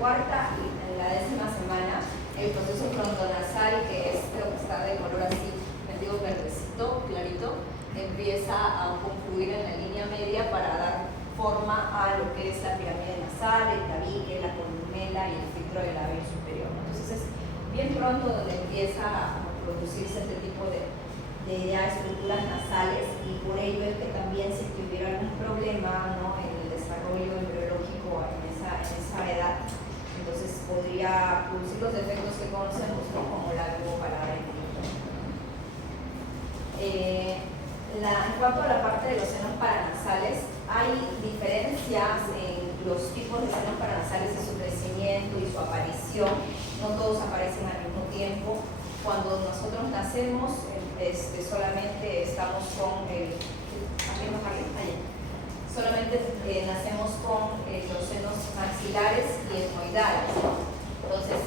cuarta y en la 10ª semana, el proceso frontonasal, que es lo que está de color así, medio verdecito, clarito, empieza a confluir en la línea media para dar forma a lo que es la pirámide nasal, el tabique, la columela y el filtro del labio superior. Entonces es bien pronto donde empieza a producirse este tipo de ya estructuras nasales, y por ello es que también si tuviera algún problema, ¿no?, en el desarrollo embriológico en esa edad, entonces podría producir los defectos que conocemos, ¿no?, como la lobopalabra. En cuanto a la parte de los senos paranasales, hay diferencias en los tipos de senos paranasales y su crecimiento y su aparición. No todos aparecen al mismo tiempo. Cuando nosotros nacemos, solamente estamos con solamente nacemos con los senos maxilares y etmoidales. Entonces,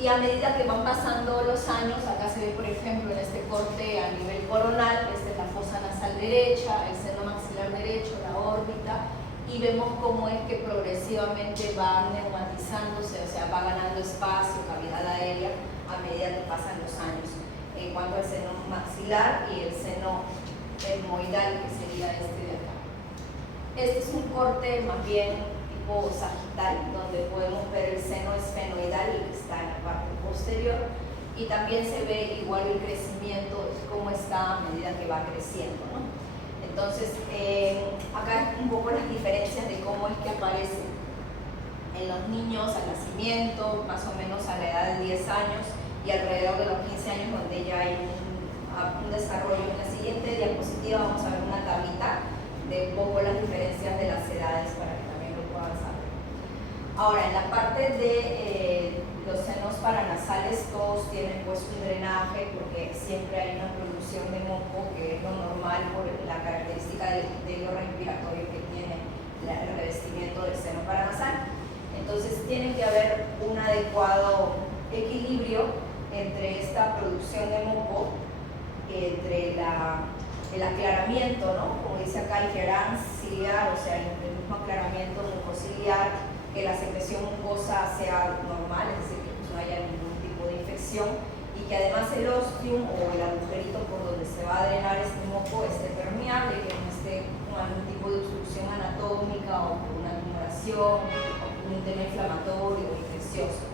y a medida que van pasando los años, acá se ve por ejemplo en este corte a nivel coronal, esta es la fosa nasal derecha, el seno maxilar derecho, la órbita, y vemos cómo es que progresivamente va neumatizándose, o sea, va ganando espacio, cavidad aérea, a medida que pasan los años. En cuanto al seno maxilar y el seno etmoidal, que sería este de acá. Este es un corte más bien tipo sagital, donde podemos ver el seno esfenoidal, que está en la parte posterior, y también se ve igual el crecimiento, cómo está a medida que va creciendo, ¿no? Entonces, acá un poco las diferencias de cómo es que aparece en los niños al nacimiento, más o menos a la edad de 10 años, y alrededor de los 15 años, donde ya hay un desarrollo. En la siguiente diapositiva vamos a ver una tablita de un poco las diferencias de las edades para que también lo puedan saber. Ahora, en la parte de los senos paranasales, todos tienen pues un drenaje, porque siempre hay una producción de moco, que es lo normal por la característica del epitelio respiratorio que tiene el revestimiento del seno paranasal. Entonces tiene que haber un adecuado equilibrio entre esta producción de moco, entre el aclaramiento, ¿no?, como dice acá, el clearance ciliar, o sea, el mismo aclaramiento mucociliar, que la secreción mucosa sea normal, es decir, que no haya ningún tipo de infección, y que además el ostium o el agujerito por donde se va a drenar este moco esté permeable, que no esté con algún tipo de obstrucción anatómica o por una tumoración o por un tema inflamatorio o infeccioso.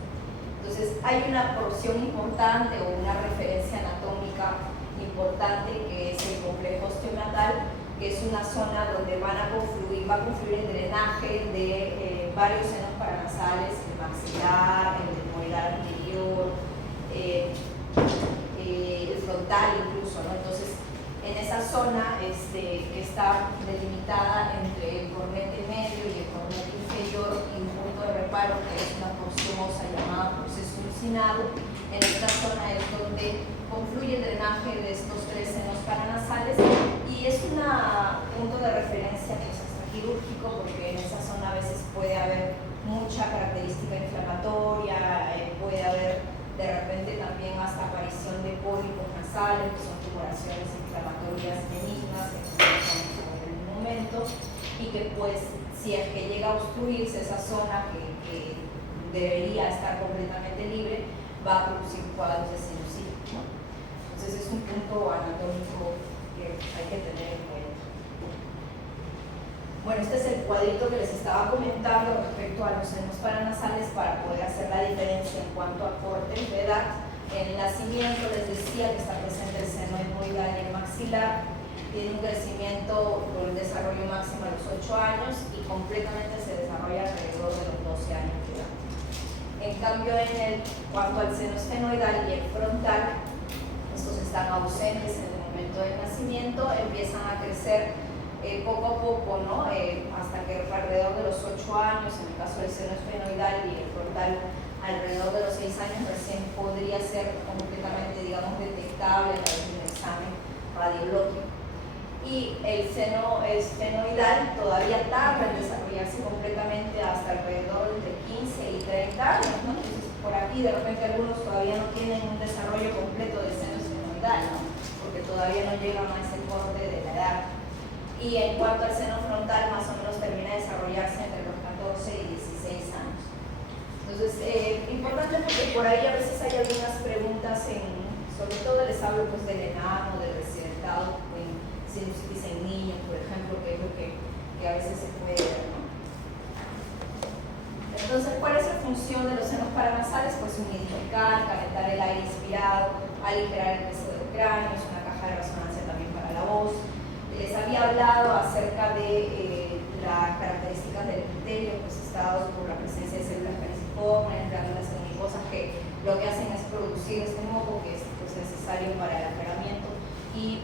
Entonces hay una porción importante o una referencia anatómica importante, que es el complejo osteonatal, que es una zona donde va a confluir el drenaje de varios senos paranasales, el maxilar, el etmoidal anterior, el frontal incluso, ¿no? Entonces, en esa zona que está delimitada entre el cornete medio y el cornete inferior, y un punto de reparo que es una porción ósea llamada proceso uncinado, en esta zona es donde confluye el drenaje de estos 3 senos paranasales, y es un punto de referencia pues, hasta quirúrgico, porque en esa zona a veces puede haber mucha característica inflamatoria, puede haber de repente también hasta aparición de pólipos nasales, que son tumoraciones inflamatorias benignas que conversamos en el momento, y que pues si es que llega a obstruirse esa zona que debería estar completamente libre, va a producir cuadros de sinusitis, ¿no? Entonces es un punto anatómico que hay que tener en cuenta. Bueno, este es el cuadrito que les estaba comentando respecto a los senos paranasales para poder hacer la diferencia en cuanto a cortes de edad. En el nacimiento les decía que está presente el seno etmoidal y el maxilar, tiene un crecimiento con el desarrollo máximo a los 8 años y completamente se desarrolla alrededor de los 12 años de edad. En cambio, cuanto al seno esfenoidal y el frontal, estos están ausentes en el momento del nacimiento, empiezan a crecer poco a poco, ¿no? Hasta que alrededor de los 8 años, en el caso del seno esfenoidal, y el frontal alrededor de los 6 años, recién podría ser completamente, digamos, detectable a través de un examen radiológico. Y el seno esfenoidal todavía tarda en desarrollarse completamente hasta alrededor de 15 y 30 años, ¿no? Entonces, por aquí de repente algunos todavía no tienen un desarrollo completo del seno esfenoidal, ¿no?, porque todavía no llegan a ese borde de la edad. Y en cuanto al seno frontal, más o menos termina de desarrollarse entre los 14 y 16 años. por ahí a veces hay algunas preguntas, sobre todo les hablo pues del enano, del residentado, en sinusitis en niños, por ejemplo, que es lo que a veces se puede ver, ¿no? Entonces, ¿cuál es la función de los senos paranasales? Pues humidificar, calentar el aire inspirado, aligerar el peso del cráneo, es una caja de resonancia también para la voz. Les había hablado acerca de las características del epitelio, pues está dado por la presencia de células periciformes, glándulas mucosas que lo que hacen es producir este moco que es pues, necesario para el aclaramiento, y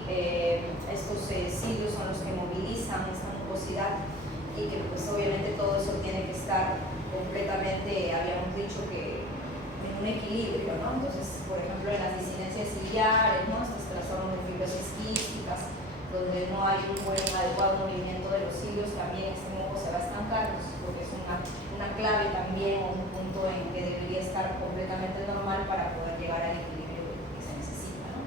estos cilios son los que movilizan esta mucosidad, y que pues obviamente todo eso tiene que estar completamente, habíamos dicho que en un equilibrio, ¿no? Entonces, por ejemplo, en las disinencias ciliares, ¿no? Estos trastornos de fibrosis quísticas, donde no hay un buen adecuado movimiento de los cilios, también este moco se va a estancar, pues, porque es una clave también, o un punto en que debería estar completamente normal para poder llegar al equilibrio que se necesita, ¿no?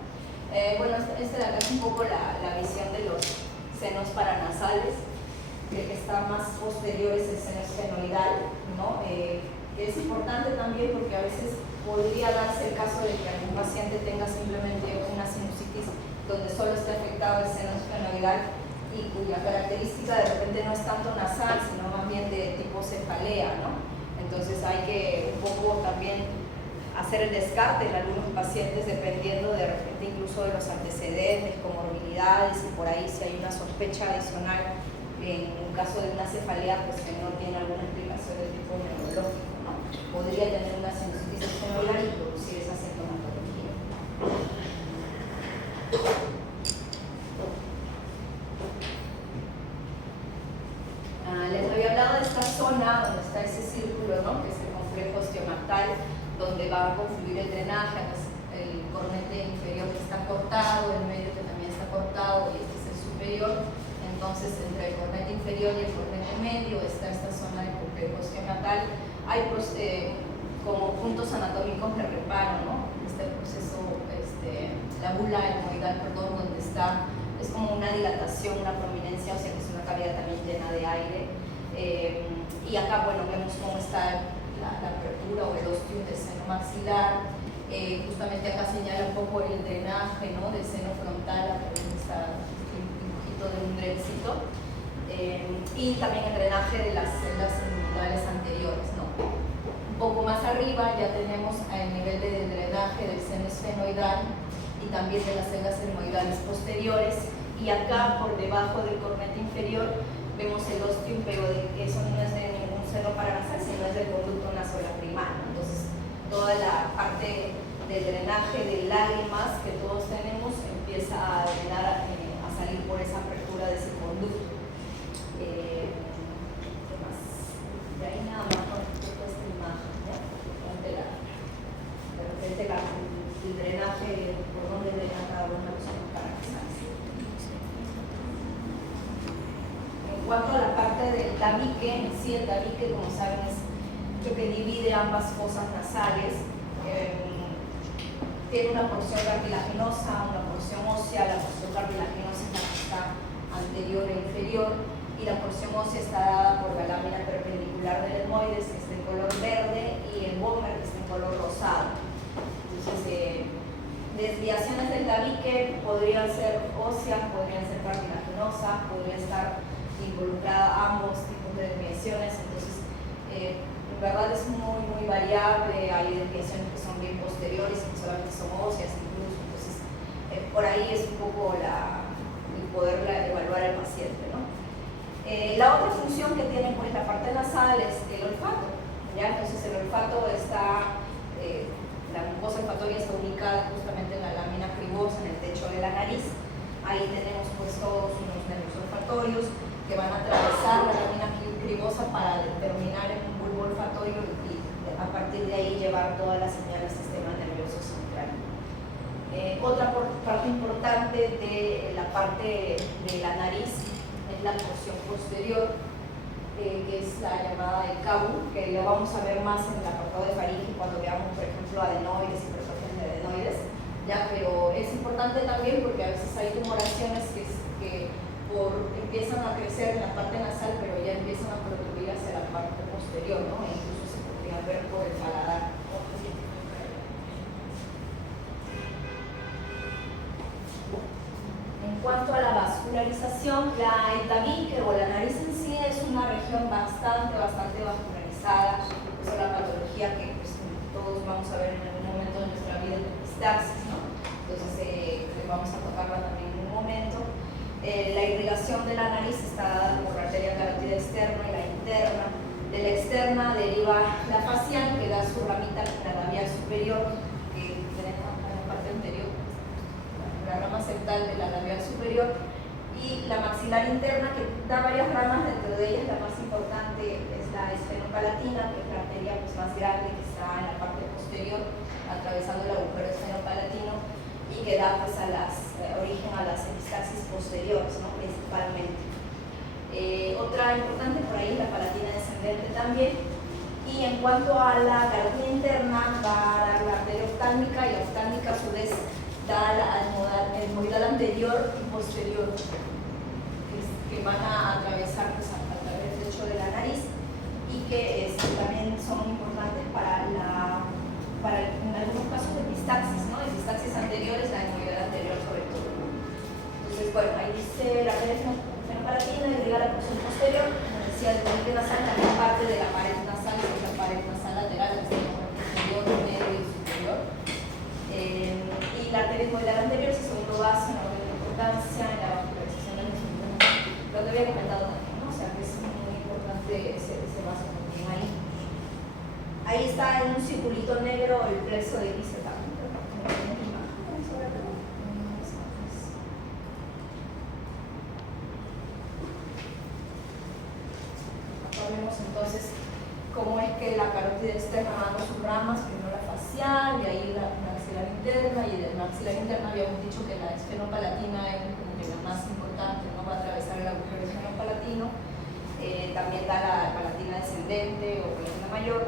Bueno, esta de acá es un poco la visión de los senos paranasales. El que está más posterior es el seno esfenoidal, ¿no? Es importante también porque a veces podría darse el caso de que algún paciente tenga simplemente una sinusitis donde solo esté afectado el seno esfenoidal y cuya característica de repente no es tanto nasal, sino más bien de tipo cefalea, ¿no? Entonces hay que un poco también hacer el descarte en algunos pacientes dependiendo de repente incluso de los antecedentes, comorbilidades, y por ahí si hay una sospecha adicional en un caso de una cefalea pues que no tiene alguna explicación de tipo neurológico, ¿no? Podría tener una sinusitis esfenoidal y producir esa sintomatología. Les había hablado de esta zona donde está ese círculo, ¿no? Que es el complejo osteomatal, donde va a confluir el drenaje, el cornete inferior que está cortado, el medio que también está cortado, y este es el superior. Entonces, entre el cornete inferior y el cornete medio está esta zona del complejo osteomatal. Hay como puntos anatómicos de reparo, ¿no? Está el proceso, la bula etmoidal, perdón, donde está, es como una dilatación, una prominencia, o sea que es una cavidad también llena de aire. Y acá, bueno, vemos cómo está la apertura o el ostium del seno maxilar. Justamente acá señala un poco el drenaje, ¿no? Del seno frontal, a través de de un drencito, y también el drenaje de las celdas individuales anteriores, ¿no? Un poco más arriba ya tenemos el nivel de drenaje del seno esfenoidal y también de las celdas etmoidales posteriores, y acá por debajo del cornete inferior vemos el ostium, pero eso no es de ningún seno paranasal, sino es del conducto nasolacrimal. Entonces toda la parte del drenaje de lágrimas que todos tenemos empieza a drenar, salir por esa apertura de ese conducto. ¿Qué más? De ahí nada más con respecto a esta imagen, ¿ya? De repente el drenaje, por dónde drena cada uno de los senos paranasales. En cuanto a la parte del tabique, en sí el tabique, como saben, es lo que divide ambas fosas nasales. Tiene una porción cartilaginosa, una porción ósea. La porción cartilaginosa es la que está anterior e inferior, y la porción ósea está dada por la lámina perpendicular del etmoides, que está en color verde, y el vómer, que está en color rosado. Entonces, desviaciones del tabique podrían ser óseas, podrían ser cartilaginosas, podría estar involucrada ambos tipos de desviaciones. Entonces, en verdad es muy variable. Hay desviaciones que son bien posteriores y que solamente son óseas incluso. Entonces, por ahí es un poco el poder evaluar al paciente, ¿no? La otra función que tiene pues la parte nasal es el olfato, ¿ya? Entonces el olfato está, la mucosa olfatoria está ubicada justamente en la lámina cribosa, en el techo de la nariz. Ahí tenemos pues todos unos nervios olfatorios que van a atravesar la lámina cribosa para determinar en un bulbo olfatorio y a partir de ahí llevar toda la señal al sistema nervioso central. Otra parte importante de la parte de la nariz es la porción posterior, que es la llamada del cabu, que lo vamos a ver más en el apartado de faringe cuando veamos, por ejemplo, adenoides, hipertrofias de adenoides, ¿ya? Pero es importante también porque a veces hay tumoraciones que empiezan a crecer en la parte nasal, pero ya empiezan a protruir hacia la parte posterior, ¿no? E incluso se podría ver por el paladar. información. El tabique o la nariz en sí es una región bastante vascularizada. Es la patología que pues, todos vamos a ver en algún momento de nuestra vida, de epistaxis, ¿no? Entonces vamos a tocarla también en un momento. La irrigación de la nariz está dada por la arteria carótida externa y la interna. De la externa deriva la facial, que da su ramita, la labial superior, que tenemos en la parte anterior, la rama septal de la labial superior, y la maxilar interna, que da varias ramas. Dentro de ellas la más importante es la esfenopalatina, que es la arteria pues, más grande que está en la parte posterior, atravesando el agujero esfenopalatino, y que da pues, origen a las epistaxis posteriores, ¿no? Principalmente. Otra importante por ahí es la palatina descendente también. Y en cuanto a la carótida interna, va a dar la arteria oftálmica, y la oftálmica a su vez da el moidal anterior y posterior, que van a atravesar pues, a través del techo de la nariz, y que también son importantes para en algunos casos de epistaxis, ¿no? Epistaxis anteriores, la moidal anterior sobre todo. Entonces, bueno, ahí dice la arteria esfenopalatina irriga la porción posterior. Como decía, el tabique nasal también parte de la pared nasal, que es la pared nasal lateral, que está en el inferior, medio y superior. Y la arteria moidal anterior es el segundo vaso en orden de importancia en la vascularización del músculo. Lo que había comentado también, ¿no? O sea que es muy importante ese vaso también ahí. Ahí está en un circulito negro el plexo de Gieselbach. Vemos entonces cómo es que la carótida externa va dando sus ramas, primero la facial y ahí la maxilar interna, y de la maxilar interna habíamos dicho que la esfenopalatina es como que la más importante, no va a atravesar el agujero esfenopalatino. También da la palatina descendente o palatina mayor,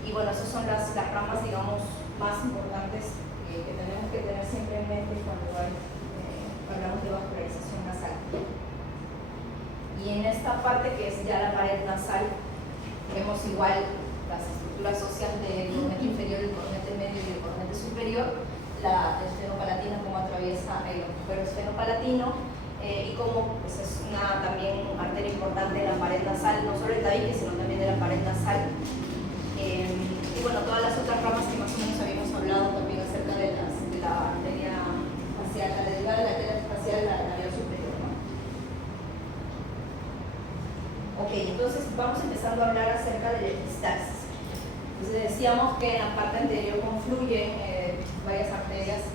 y bueno, esas son las ramas, digamos, más importantes que tenemos que tener siempre en mente cuando hablamos de vascularización nasal. Y en esta parte que es ya la pared nasal, vemos igual las estructuras óseas del cornete inferior, el cornete medio y el cornete superior, la esfenopalatina como atraviesa el agujero esfenopalatino, y como pues, es también una arteria importante de la pared nasal, no solo el tabique, sino también de la pared nasal. Y bueno, todas las otras ramas que más o menos habíamos hablado también acerca de la arteria facial, la derivada de la arteria facial, la labial superior, ¿no? Ok, entonces vamos empezando a hablar acerca de la epistaxis. Entonces decíamos que en la parte anterior confluyen varias arterias,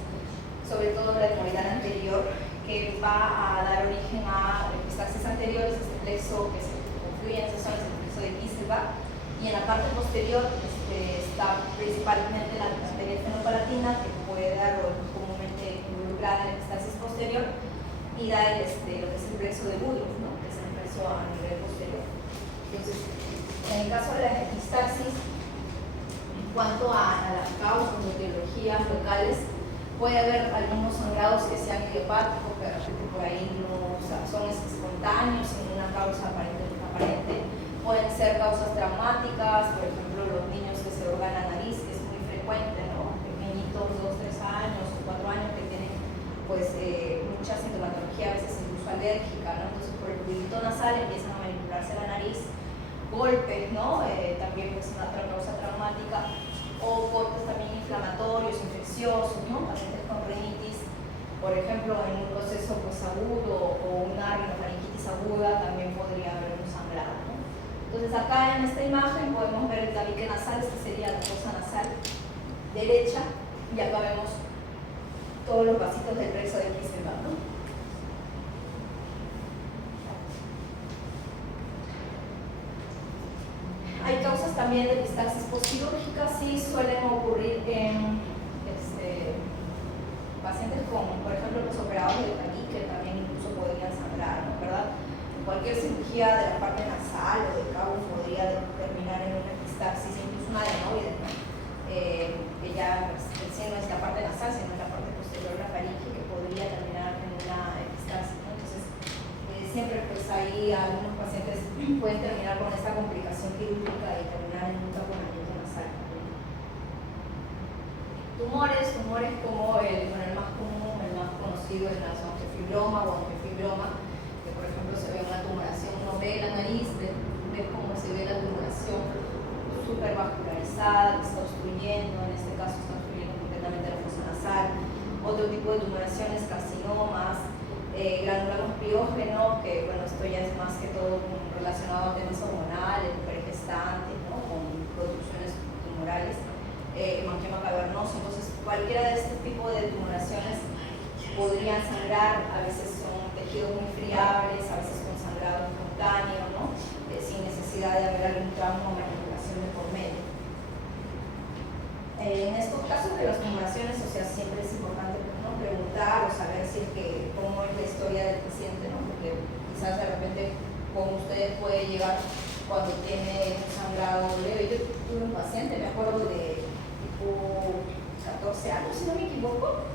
sobre todo la etmoidal anterior, que va a dar origen a epistaxis anteriores, este plexo que se confluye en esas zonas, el plexo de Gieselbach. Y en la parte posterior está principalmente la arteria esfenopalatina, que puede dar comúnmente involucrada en la epistaxis posterior, y da lo que es el plexo de Woodruff, ¿no? Que es el plexo a nivel posterior. Entonces, en el caso de las epistaxis, en cuanto a las causas o etiologías locales, puede haber algunos sangrados que sean idiopáticos, que de repente por ahí no, o sea, son espontáneos, sin una causa aparente. Pueden ser causas traumáticas, por ejemplo, los niños que se ahogan la nariz, que es muy frecuente, ¿no? Pequeñitos, 2, 3 años o 4 años que tienen pues, mucha sintomatología, a veces incluso alérgica, ¿no? Entonces, por el fluido nasal empiezan a manipularse la nariz, golpes, ¿no? También pues, una otra causa traumática, o cortes también inflamatorios, infecciosos, ¿no? Pacientes con rinitis, por ejemplo, en un proceso pues, agudo o una rinofaringitis aguda también podría haber un sangrado, ¿no? Entonces acá en esta imagen podemos ver el tabique nasal, esta sería la fosa nasal derecha, y acá vemos todos los vasitos del plexo de Gieselbach, ¿no? Hay causas también de epistaxis postquirúrgicas, sí suelen ocurrir en pacientes con, por ejemplo, los operados de tabique también incluso podrían sangrar, ¿no? ¿Verdad? Cualquier cirugía de la parte nasal o del cabo podría terminar en una epistaxis, incluso una adenoide, ¿no? Que ya pues, sí no es la parte nasal, sino la parte posterior de la faringe, que podría terminar en una epistaxis, ¿no? Entonces, siempre pues ahí algunos pacientes pueden terminar con esta complicación quirúrgica y terminar en un taponamiento nasal. Tumores como el más común, el más conocido es el angiofibromas o angiofibroma, que por ejemplo, se ve una tumoración, uno ve la nariz, ve cómo se ve la tumoración súper vascularizada, que está obstruyendo, en este caso está obstruyendo completamente la fosa nasal. Otro tipo de tumoraciones, carcinomas, granuloma piógeno, que bueno, esto ya es más que todo relacionado a temas hormonales, mujeres gestantes, ¿no? Con producciones tumorales, hemangioma cavernoso. Entonces, cualquiera de este tipo de tumoraciones podrían sangrar, a veces son tejidos muy friables, a veces con sangrado espontáneo, ¿no? Sin necesidad de haber algún trauma o manipulación de por medio. En estos casos de las tumoraciones, o sea, siempre es importante, ¿no?, preguntar o saber si es que, cómo es la historia del paciente, ¿no? Porque quizás de repente con ustedes puede llegar cuando tiene un sangrado leve. Yo tuve un paciente, me acuerdo de tipo 14 años, si no me equivoco,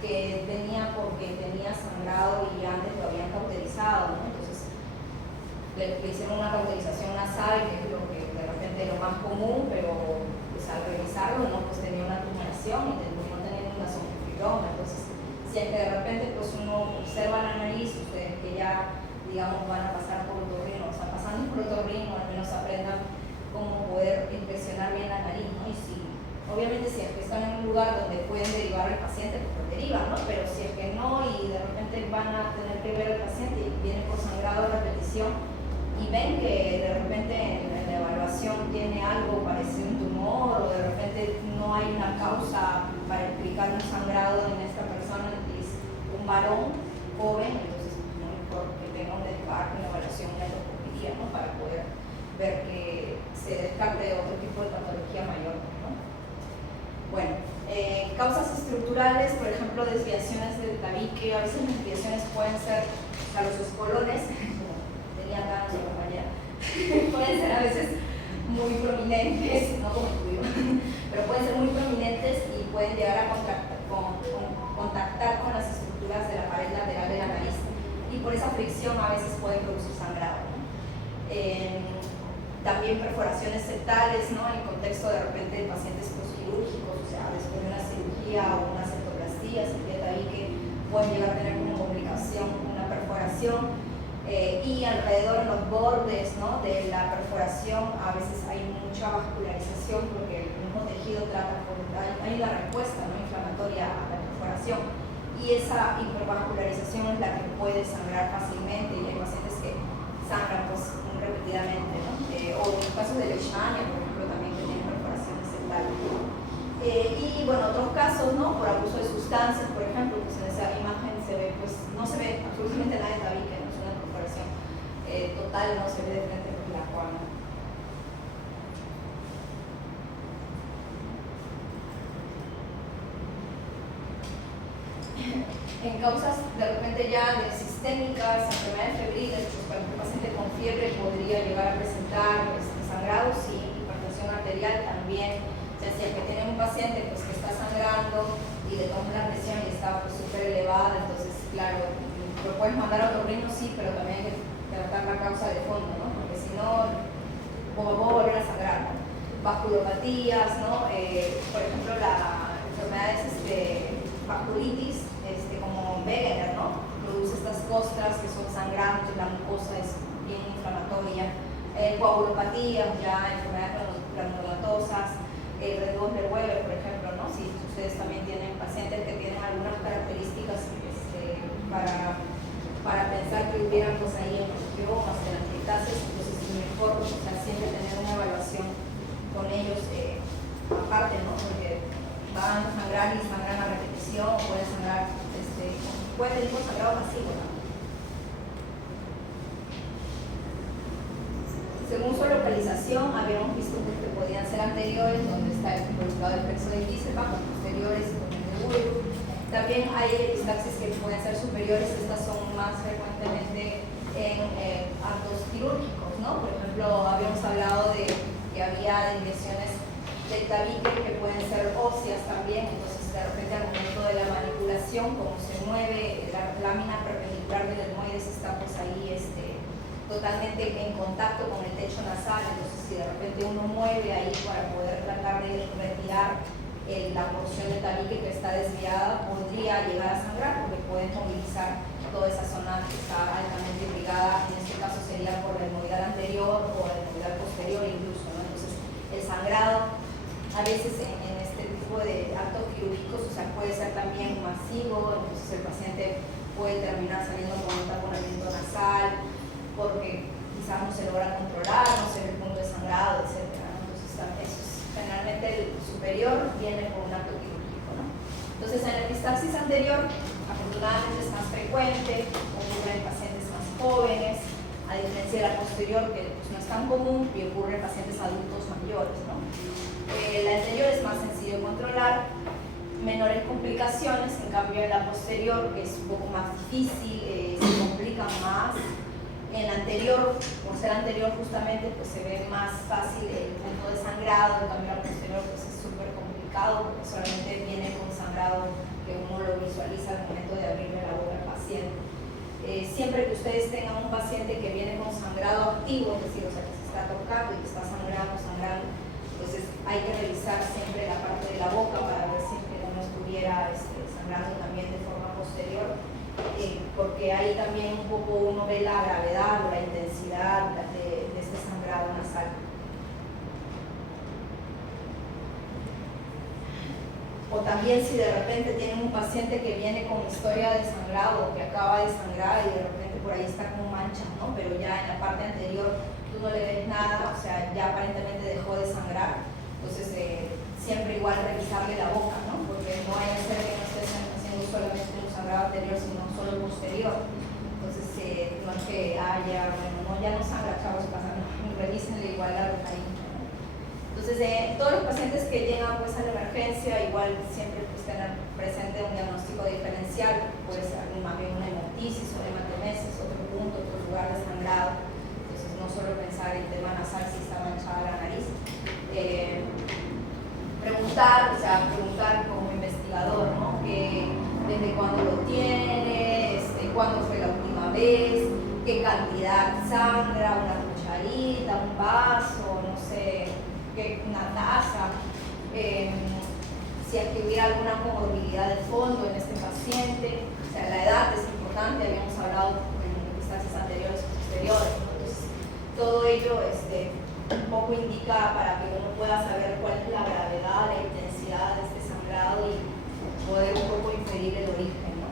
que venía porque tenía sangrado y antes lo habían cauterizado, ¿no? Entonces le hicieron una cauterización nasal, que es lo que de repente es lo más común, pero pues al revisarlo, ¿no?, pues tenía una tumoración y terminó teniendo una sonofiloma. Entonces, si es que de repente pues uno observa la nariz, ustedes que ya, digamos, van a pasar por otorrino, o sea, pasando por otorrino, al menos aprendan cómo poder inspeccionar bien la nariz, ¿no? Y si, obviamente, si es que están en un lugar donde pueden derivar al paciente, pues derivan, ¿no? Pero si es que no y de repente van a tener que ver al paciente y viene por sangrado de repetición y ven que de repente en la evaluación tiene algo parecido a un tumor o de repente no hay una causa para explicar un sangrado en esta persona, es un varón joven, entonces no importa que tenga un desparto, una evaluación de endoscopía, ¿no?, para poder ver que se descarte de otro tipo de patología mayor, ¿no? Bueno, causas estructurales, por ejemplo, desviaciones del tabique. A veces las desviaciones pueden ser, o sea, los espolones, como tenía acá nuestra compañera, pueden ser a veces muy prominentes, no como el tuyo, pero pueden ser muy prominentes y pueden llegar a contactar con las estructuras de la pared lateral de la nariz y por esa fricción a veces pueden producir sangrado, ¿no? También perforaciones septales, ¿no?, en el contexto de repente de pacientes posquirúrgicos, o sea, después de una cirugía o una septoplastía, cirugía de tabique, pueden llegar a tener como complicación una perforación. Y alrededor en los bordes, ¿no?, de la perforación a veces hay mucha vascularización porque el mismo tejido trata por, hay una respuesta, ¿no?, inflamatoria a la perforación y esa hipervascularización es la que puede sangrar fácilmente y hay pacientes que sangran pues repetidamente, ¿no? O en los casos de Leishmania, por ejemplo, también que tienen perforaciones septales. Y bueno, otros casos, ¿no?, por abuso de sustancias, por ejemplo, pues en esa imagen se ve, pues no se ve absolutamente nada de tabique, ¿no?, es una perforación total, no se ve de frente por la coana. En causas de repente ya de sistémicas, enfermedades febriles, pues cualquier paciente con fiebre podría llegar a presentar sangrado, sí, hipertensión arterial también. O sea, si es que tiene un paciente pues que está sangrando y le toma la presión y está pues súper elevada, entonces claro, lo puedes mandar a otorrino, sí, pero también hay que tratar la causa de fondo, ¿no? Porque si no, puedo volver a sangrar, ¿no? Vasculopatías, ¿no? Por ejemplo, las enfermedades vasculitis, como Wegener, ¿no?, produce estas costras que son sangrantes, la mucosa es bien inflamatoria. Coagulopatías, ya enfermedades granulomatosas, redobles de Weber, por ejemplo, ¿no? Si ustedes también tienen pacientes que tienen algunas características para pensar que hubieran pues ahí hemangiomas, telangiectasias, entonces es mejor, o sea, siempre tener una evaluación con ellos aparte, ¿no?, porque van a sangrar y sangran a repetición, pueden sangrar, puede tener un sangrado pasivo, ¿no? Según su localización, habíamos visto que podían ser anteriores, donde está involucrado el plexo de bíceps, posteriores con el de Burgh. También hay epistaxis que pueden ser superiores, estas son más frecuentemente en actos quirúrgicos, ¿no? Por ejemplo, habíamos hablado de que había desviaciones del tabique que pueden ser óseas también, entonces de repente al momento de la manipulación, como se mueve la lámina perpendicular del etmoides está pues ahí totalmente en contacto con el techo nasal, entonces si de repente uno mueve ahí para poder tratar de retirar la porción del tabique que está desviada, podría llegar a sangrar porque puede movilizar toda esa zona que está altamente irrigada, en este caso sería por la hemorroidal anterior o la hemorroidal posterior incluso, ¿no? Entonces, el sangrado a veces en este tipo de actos quirúrgicos, o sea, puede ser también masivo, entonces el paciente puede terminar saliendo con un taponamiento nasal, porque quizás no se logra controlar, no se ve el punto de sangrado, etc. Entonces, eso es, generalmente el superior viene con un acto quirúrgico, ¿no? Entonces, en la epistaxis anterior, afortunadamente es más frecuente, ocurre en pacientes más jóvenes, a diferencia de la posterior, que pues, no es tan común y ocurre en pacientes adultos mayores, ¿no? La anterior es más sencillo de controlar, menores complicaciones, en cambio en la posterior, que es un poco más difícil, se complican más. En la anterior, por ser anterior justamente, pues se ve más fácil el punto de sangrado, en cambio la posterior pues es súper complicado porque solamente viene con sangrado que uno lo visualiza al momento de abrirle la boca al paciente. Siempre que ustedes tengan un paciente que viene con sangrado activo, es decir, o sea, que se está tocando y que está sangrando, entonces hay que revisar siempre la parte de la boca para ver si no estuviera sangrando también de forma posterior, porque ahí también un poco uno ve la gravedad o la intensidad de este sangrado nasal. O también si de repente tienen un paciente que viene con historia de sangrado o que acaba de sangrar y de repente por ahí está con manchas, ¿no? Pero ya en la parte anterior tú no le ves nada, o sea, ya aparentemente dejó de sangrar, entonces siempre igual revisarle la boca, ¿no? Porque no vaya a ser que no estés haciendo solamente un sangrado anterior, sino solo posterior. Entonces, no es que, ya no sangra, chavos, pasa, no, revísenle igual la boca ahí. Entonces, todos los pacientes que llegan pues, a la emergencia, igual siempre pues, tener presente un diagnóstico diferencial, puede ser más bien una hemoptisis o hematemesis, otro punto, otro lugar de sangrado. Entonces, no solo pensar en el tema nasal si está manchada la nariz. Preguntar como investigador, ¿no? Desde cuándo lo tiene, cuándo fue la última vez, qué cantidad sangra, una cucharita, un vaso, no sé, una taza, si es que hubiera alguna comorbilidad de fondo en este paciente, o sea, la edad es importante, habíamos hablado en instancias anteriores y posteriores, ¿no? Entonces, todo ello un poco indica para que uno pueda saber cuál es la gravedad, la intensidad de este sangrado y poder un poco inferir el origen, ¿no?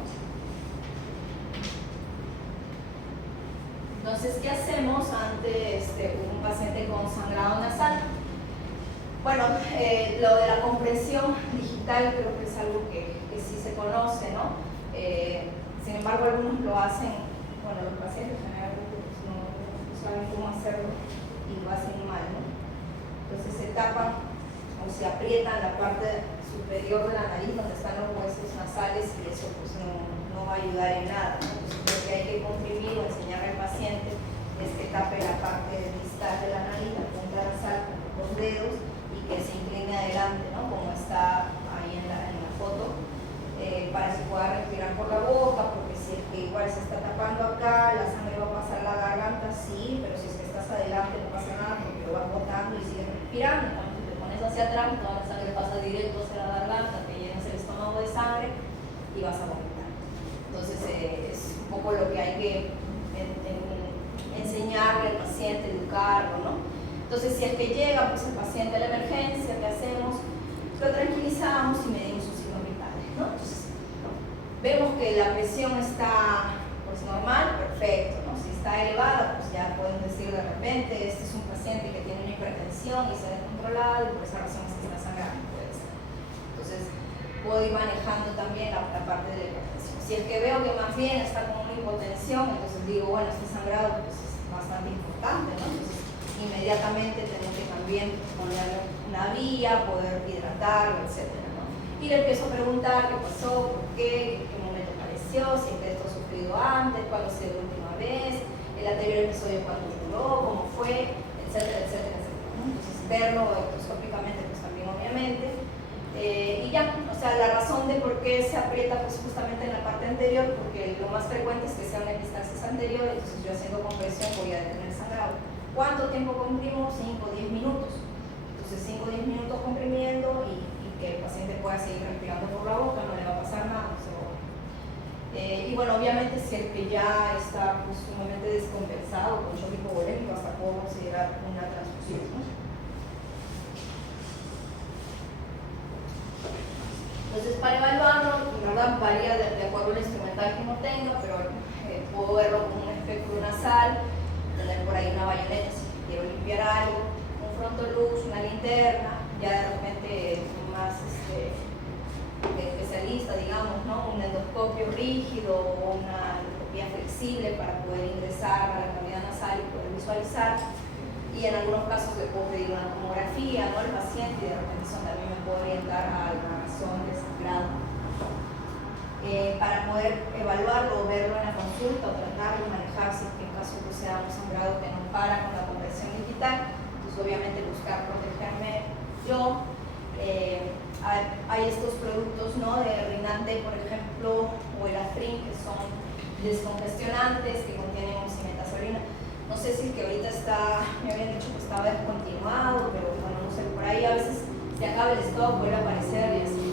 Entonces, ¿qué hacemos ante un paciente con sangrado nasal? Bueno, lo de la compresión digital creo que es algo que sí se conoce, ¿no? Sin embargo, algunos lo hacen, bueno, los pacientes generalmente pues, no saben cómo hacerlo y lo hacen mal, ¿no? Entonces se tapan o se aprietan la parte superior de la nariz donde están los huesos nasales y eso pues no va a ayudar en nada, ¿no? Entonces lo que hay que comprimir o enseñar al paciente es que tape la parte distal de la nariz, la punta nasal con los dedos y que se incline adelante, ¿no? Como está ahí en la foto, para que pueda respirar por la boca, porque si es que igual se está tapando acá, la sangre va a pasar a la garganta, sí, pero si es que estás adelante no pasa nada porque lo vas botando y sigues respirando. Cuando te pones hacia atrás, toda la sangre pasa directo hacia la garganta, te llenas el estómago de sangre y vas a vomitar. Entonces es un poco lo que hay que enseñarle al paciente, educarlo, ¿no? Entonces si es que llega pues, el paciente a la emergencia, ¿qué hacemos? Lo tranquilizamos y medimos sus signos vitales, ¿no? Entonces vemos que la presión está pues, normal, perfecto, ¿no? Si está elevada, pues ya podemos decir de repente, este es un paciente que tiene una hipertensión y se ha descontrolado y por esa razón es que está sangrando, puede ser. Entonces puedo ir manejando también la parte de la hipertensión. Si es que veo que más bien está con una hipotensión, entonces digo, bueno, este sangrado pues, es bastante importante, ¿no? Entonces inmediatamente tengo que también ponerle una vía, poder hidratarlo, etc., ¿no? Y le empiezo a preguntar qué pasó, por qué, en qué momento apareció, si es que esto ha sufrido antes, cuándo ha sido la última vez, el anterior episodio cuándo duró, cómo fue, etcétera, etcétera, etcétera, ¿no? Entonces verlo ectoscópicamente pues también obviamente. Y ya, o sea, la razón de por qué se aprieta pues justamente en la parte anterior, porque lo más frecuente es que sea una epistaxis anterior, entonces yo haciendo compresión voy a detener el sangrado. ¿Cuánto tiempo comprimimos? 5 o 10 minutos. Entonces 5 o 10 minutos comprimiendo y que el paciente pueda seguir respirando por la boca, no le va a pasar nada, no se va a morir. Y bueno, obviamente si el que ya está pues, sumamente descompensado con shock hipovolémico, hasta puedo considerar una transfusión, ¿no? Entonces, para evaluarlo, en verdad varía de acuerdo al instrumental que uno tenga, pero puedo verlo como un espectro nasal, tener por ahí una bayoneta si quiero limpiar algo, un frontolux, una linterna, ya de repente más especialista, digamos, ¿no? Un endoscopio rígido o una endoscopía flexible para poder ingresar a la cavidad nasal y poder visualizar. Y en algunos casos le puedo pedir una tomografía, ¿no? Al paciente, y de repente eso también me puede orientar a la razón de sangrado. Para poder evaluarlo o verlo en la consulta o tratarlo, manejar si es que en caso de que sea un sangrado que no para con la compresión digital, pues obviamente buscar protegerme yo. Hay estos productos, ¿no? De Rinande, por ejemplo, o el Afrin, que son descongestionantes, que contienen oximetazolina. No sé si es que ahorita me habían dicho que estaba descontinuado, pero bueno, no sé, por ahí a veces se acaba el stock, vuelve a aparecer y así.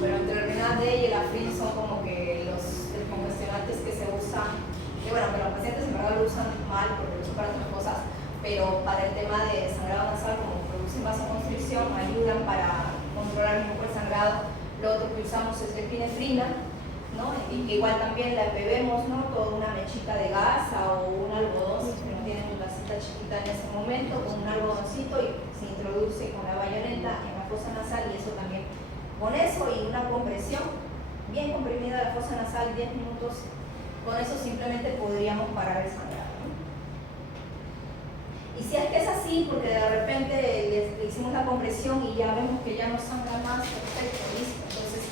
Pero entre el Rinande y el Afrin son como que los descongestionantes que se usan, que bueno, que los pacientes en verdad lo usan mal porque lo usan para otras cosas, pero para el tema de sangrado nasal, como producen vasoconstricción, ayudan para controlar un poco el sangrado. Lo otro que usamos es la epinefrina, ¿no? Y que igual también la bebemos, ¿no? Toda una mechita de gasa o un algodón, si no tienen una gasita chiquita en ese momento, con un algodoncito y se introduce con la bayoneta en la fosa nasal, y eso también, con eso y una compresión bien comprimida de la fosa nasal, 10 minutos, con eso simplemente podríamos parar el sangrado, ¿no? Y si es que es así, porque de repente le hicimos la compresión y ya vemos que ya no sangra más, perfecto, listo. Entonces,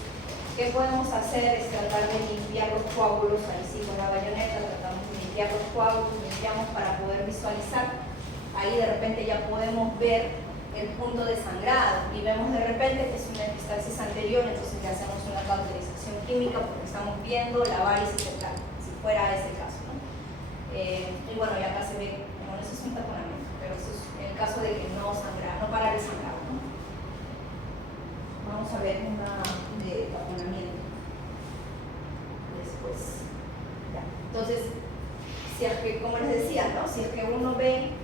¿qué podemos hacer? Es tratar de limpiar los coágulos, ahí sí con la bayoneta tratamos de limpiar los coágulos, limpiamos para poder visualizar. Ahí de repente ya podemos ver el punto de sangrado y vemos de repente que es una epistaxis anterior, entonces le hacemos una cauterización química porque estamos viendo la varices central, si fuera ese caso, ¿no? Y bueno, ya acá se ve, bueno, eso es un taponamiento, pero eso es el caso de que no sangra, no parar el sangrado, ¿no? Vamos a ver una de taponamiento después. Ya. Entonces, si es que, como les decía, ¿no? Si es que uno ve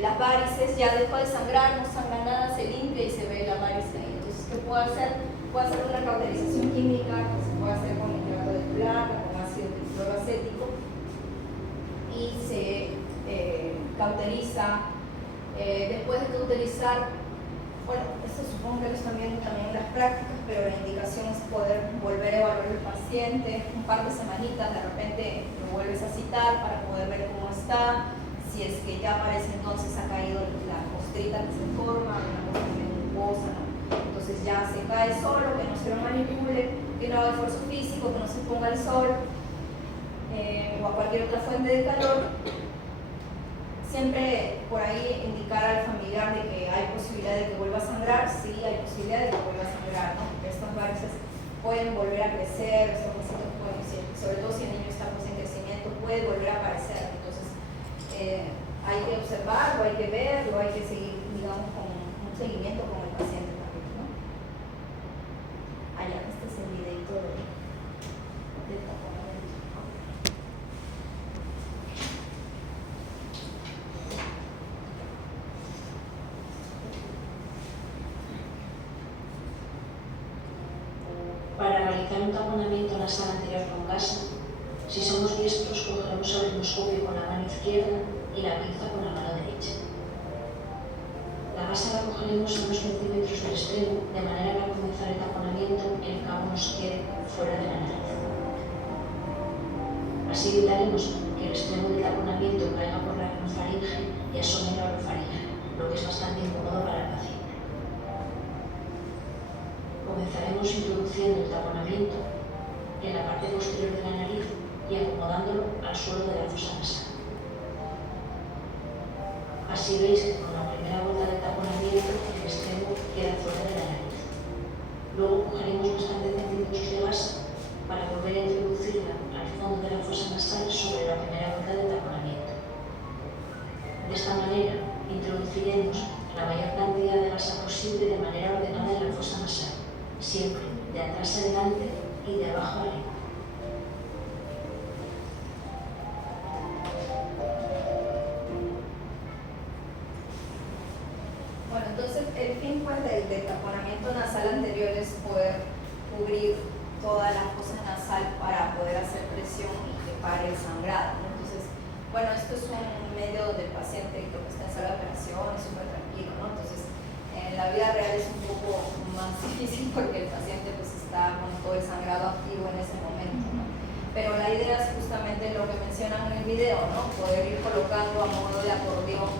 las varices, ya dejó de sangrar, no sangra nada, se limpia y se ve la varice ahí. Entonces, ¿qué puedo hacer? Puedo hacer una cauterización química que se puede hacer con nitrato de plata, con ácido cloroacético, y se cauteriza. Después de cauterizar, bueno, esto supongo que es también en las prácticas, pero la indicación es poder volver a evaluar al paciente un par de semanitas, de repente lo vuelves a citar para poder ver cómo está. Si es que ya parece entonces ha caído la costrita que se forma, una cosa mucosa, ¿no? Entonces ya se cae solo, que no se lo manipule, que no haga esfuerzo físico, que no se ponga al sol o a cualquier otra fuente de calor. Siempre por ahí indicar al familiar de que hay posibilidad de que vuelva a sangrar, sí, hay posibilidad de que vuelva a sangrar, ¿no? Porque estas varices pueden volver a crecer, estos vasitos pueden, sobre todo si el niño está pues, en crecimiento, puede volver a aparecer. Entonces, hay que observarlo, hay que verlo, hay que seguir, digamos, con un seguimiento con el paciente también, ¿no? Allá, este es el videito del taponamiento. Para realizar un taponamiento nasal anterior con gasa, si somos diestros, cogeremos el endoscopio con la mano izquierda y la pinza con la mano derecha. La gasa la cogeremos a unos centímetros del extremo, de manera que al comenzar el taponamiento el cabo nos quede fuera de la nariz. Así evitaremos que el extremo del taponamiento caiga por la orofaringe y asome la orofaringe, lo que es bastante incómodo para el paciente. Comenzaremos introduciendo el taponamiento en la parte posterior de la nariz y acomodándolo al suelo de la fosa nasal. Así veis que con la primera vuelta de taponamiento el extremo queda fuera de la nariz. Luego cogeremos bastantes centímetros de gasa para volver a introducirla al fondo de la fosa nasal sobre la primera vuelta de taponamiento. De esta manera introduciremos la mayor cantidad de gasa posible de manera ordenada en la fosa nasal, siempre de atrás adelante y de abajo arriba. entonces el fin pues, del taponamiento nasal anterior es poder cubrir toda la fosa nasal para poder hacer presión y que pare el sangrado, ¿no? Entonces, bueno, esto es un medio donde el paciente que está en sala de operación es súper tranquilo, ¿no? Entonces, en la vida real es un poco más difícil porque el paciente pues, está con todo el sangrado activo en ese momento, ¿no? Pero la idea es justamente lo que mencionan en el video, ¿no? Poder ir colocando a modo de acordeón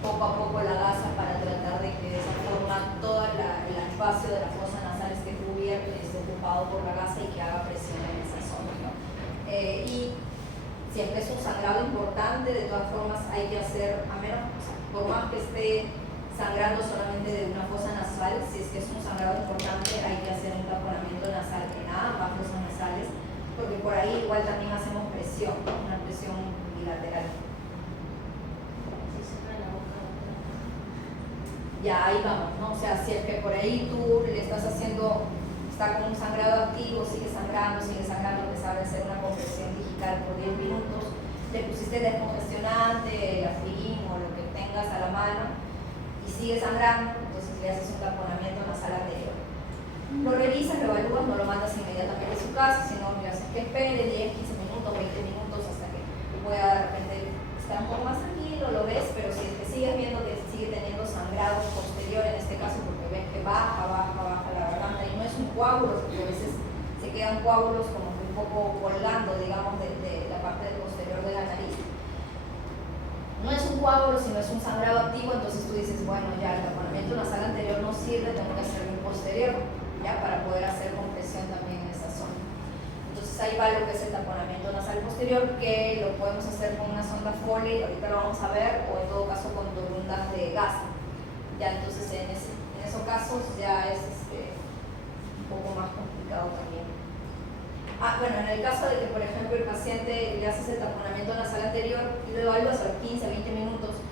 poco a poco la gasa para tratar de que de esa forma todo el espacio de la fosa nasal esté cubierto y esté ocupado por la gasa y que haga presión en esa zona, ¿no? Y siempre es un sangrado importante, de todas formas hay que hacer, a menos, o sea, por más que esté sangrando solamente de una fosa nasal, si es que es un sangrado importante hay que hacer un taponamiento nasal en ambas fosas nasales, porque por ahí igual también hacemos presión, una presión bilateral. Ya ahí vamos, ¿no? O sea, si es que por ahí tú le estás haciendo, está con un sangrado activo, sigue sangrando, te sabe hacer una compresión digital por 10 minutos, le pusiste descongestionante, aspirin o lo que tengas a la mano y sigue sangrando, entonces le haces un taponamiento nasal anterior. Lo revisas, lo evalúas, no lo mandas inmediatamente a su casa, sino le haces que espere 10, 15 minutos, 20 minutos hasta que pueda de repente estar un poco más tranquilo, lo ves, pero si es que sigues viendo que sigue teniendo sangrado posterior, en este caso porque ves que baja la garganta y no es un coágulo, porque a veces se quedan coágulos como que un poco colgando, digamos, de la parte del posterior de la nariz. No es un coágulo, sino es un sangrado activo, entonces tú dices, bueno, ya el taponamiento nasal anterior no sirve, tengo que hacerlo en posterior, ya para poder hacer compresión también en esa zona. Entonces ahí va lo que es el taponamiento nasal posterior, que lo podemos hacer con una sonda Foley, ahorita lo vamos a ver, o en todo caso con torundas de gas. Ya entonces en esos casos ya es un poco más complicado también. Bueno, en el caso de que por ejemplo el paciente le haces el taponamiento nasal anterior y lo evalúas a los 15 a 20 minutos,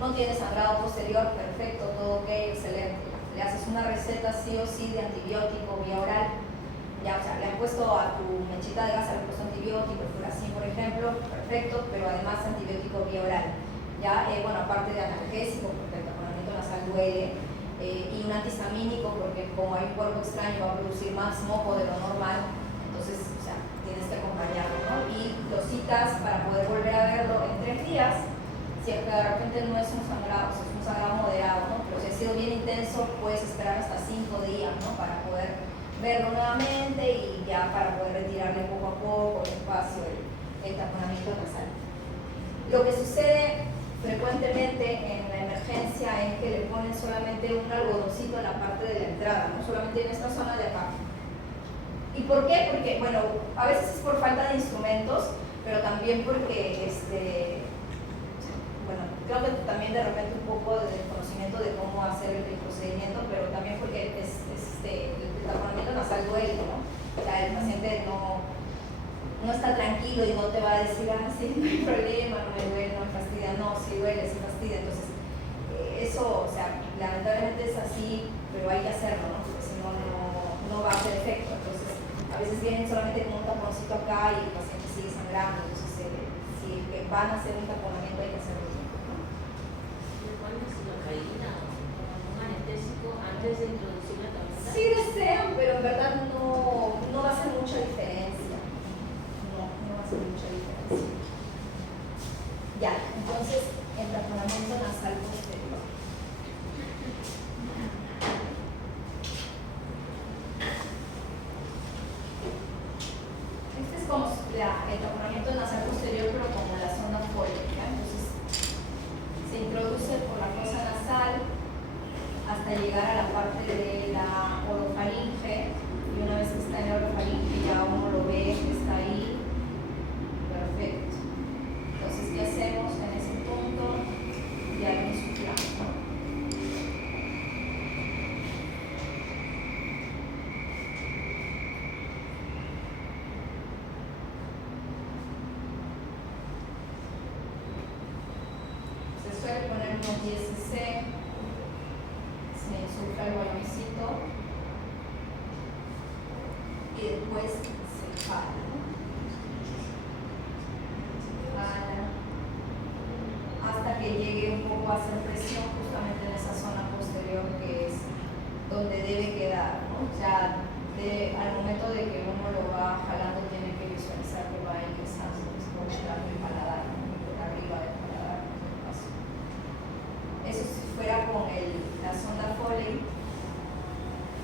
no tiene sangrado posterior, perfecto, todo ok, excelente. Le haces una receta sí o sí de antibiótico vía oral. Ya, o sea, le han puesto a tu mechita de gas, le han puesto antibiótico, furacin por ejemplo, perfecto, pero además antibiótico vía oral. Ya, bueno, aparte de analgésico, porque el taponamiento nasal duele, y un antihistamínico, porque como hay un cuerpo extraño va a producir más moco de lo normal, entonces, o sea, tienes que acompañarlo, ¿no? Y lo citas para poder volver a verlo en 3 días, si es que de repente no es un sangrado, es un sangrado moderado, ¿no? Pero si ha sido bien intenso, puedes esperar hasta 5 días, ¿no? Para poder verlo nuevamente y ya para poder retirarle poco a poco despacio el taponamiento nasal. Lo que sucede frecuentemente en la emergencia es que le ponen solamente un algodoncito en la parte de la entrada, no solamente en esta zona de acá. ¿Y por qué? Porque, bueno, a veces es por falta de instrumentos, pero también porque, bueno, creo que también de repente un poco de conocimiento de cómo hacer el procedimiento, pero también porque el taponamiento nasal duele, ¿no? O sea, el paciente no está tranquilo y no te va a decir, sí, no hay problema, no me duele, no me fastidia, no, sí duele, sí fastidia. Entonces, eso, o sea, lamentablemente es así, pero hay que hacerlo, ¿no? Porque si no, no va a hacer efecto. Entonces, a veces vienen solamente con un taponcito acá y el paciente sigue sangrando. Entonces, si van a hacer un taponamiento, hay que hacerlo. Antes de introducir la tableta? Sí desean, pero en verdad no va a hacer mucha diferencia. No va a hacer mucha diferencia. Ya, entonces el taponamiento nasal posterior. Este es como el taponamiento nasal posterior, pero como la zona fólica. Entonces se introduce por la fosa nasal hasta llegar a la parte de la orofaringe, y una vez que está en la orofaringe ya uno lo ve que está ahí. Perfecto. Entonces, ¿qué hacemos en ese punto? Ya lo insuflamos, ¿no? Se suele poner unos 10 cc. Se insufla el baloncito y después se jala, ¿no? Jala hasta que llegue un poco a hacer presión justamente en esa zona posterior donde debe quedar, ¿no? O sea, al momento de que uno lo va jalando tiene que visualizar que va ingresando por detrás del paladar, ¿no? Por arriba del paladar, en este caso. Eso si fuera con la sonda Foley.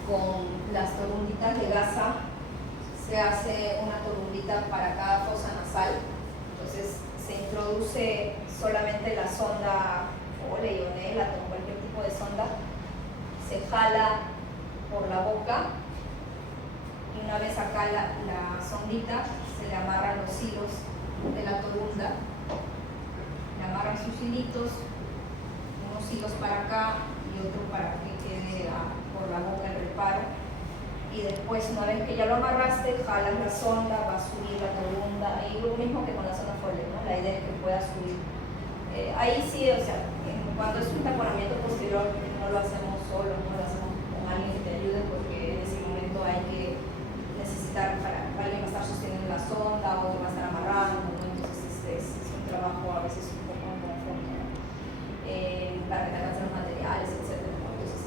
Con las torunditas de gasa se hace una torundita para cada fosa nasal. Entonces se introduce solamente la sonda Foley o Nelaton, cualquier tipo de sonda, se jala por la boca y una vez acá la sondita se le amarran los hilos de la torunda, le amarran sus hilitos, unos hilos para acá y otro para que quede por la boca el reparo, y después una vez que ya lo amarraste jalas la sonda, va a subir la torunda, y lo mismo que con la sonda Foley, ¿no? La idea es que pueda subir. Ahí sí, o sea, cuando es un taponamiento posterior no lo hacemos solo, no lo hacemos con alguien que te ayude, porque en ese momento hay que necesitar alguien va a estar sosteniendo la sonda, otro va a estar amarrando, ¿no? Entonces es un trabajo a veces un poco en conjunto, ¿no? Para que te alcancen los materiales, etc. Entonces,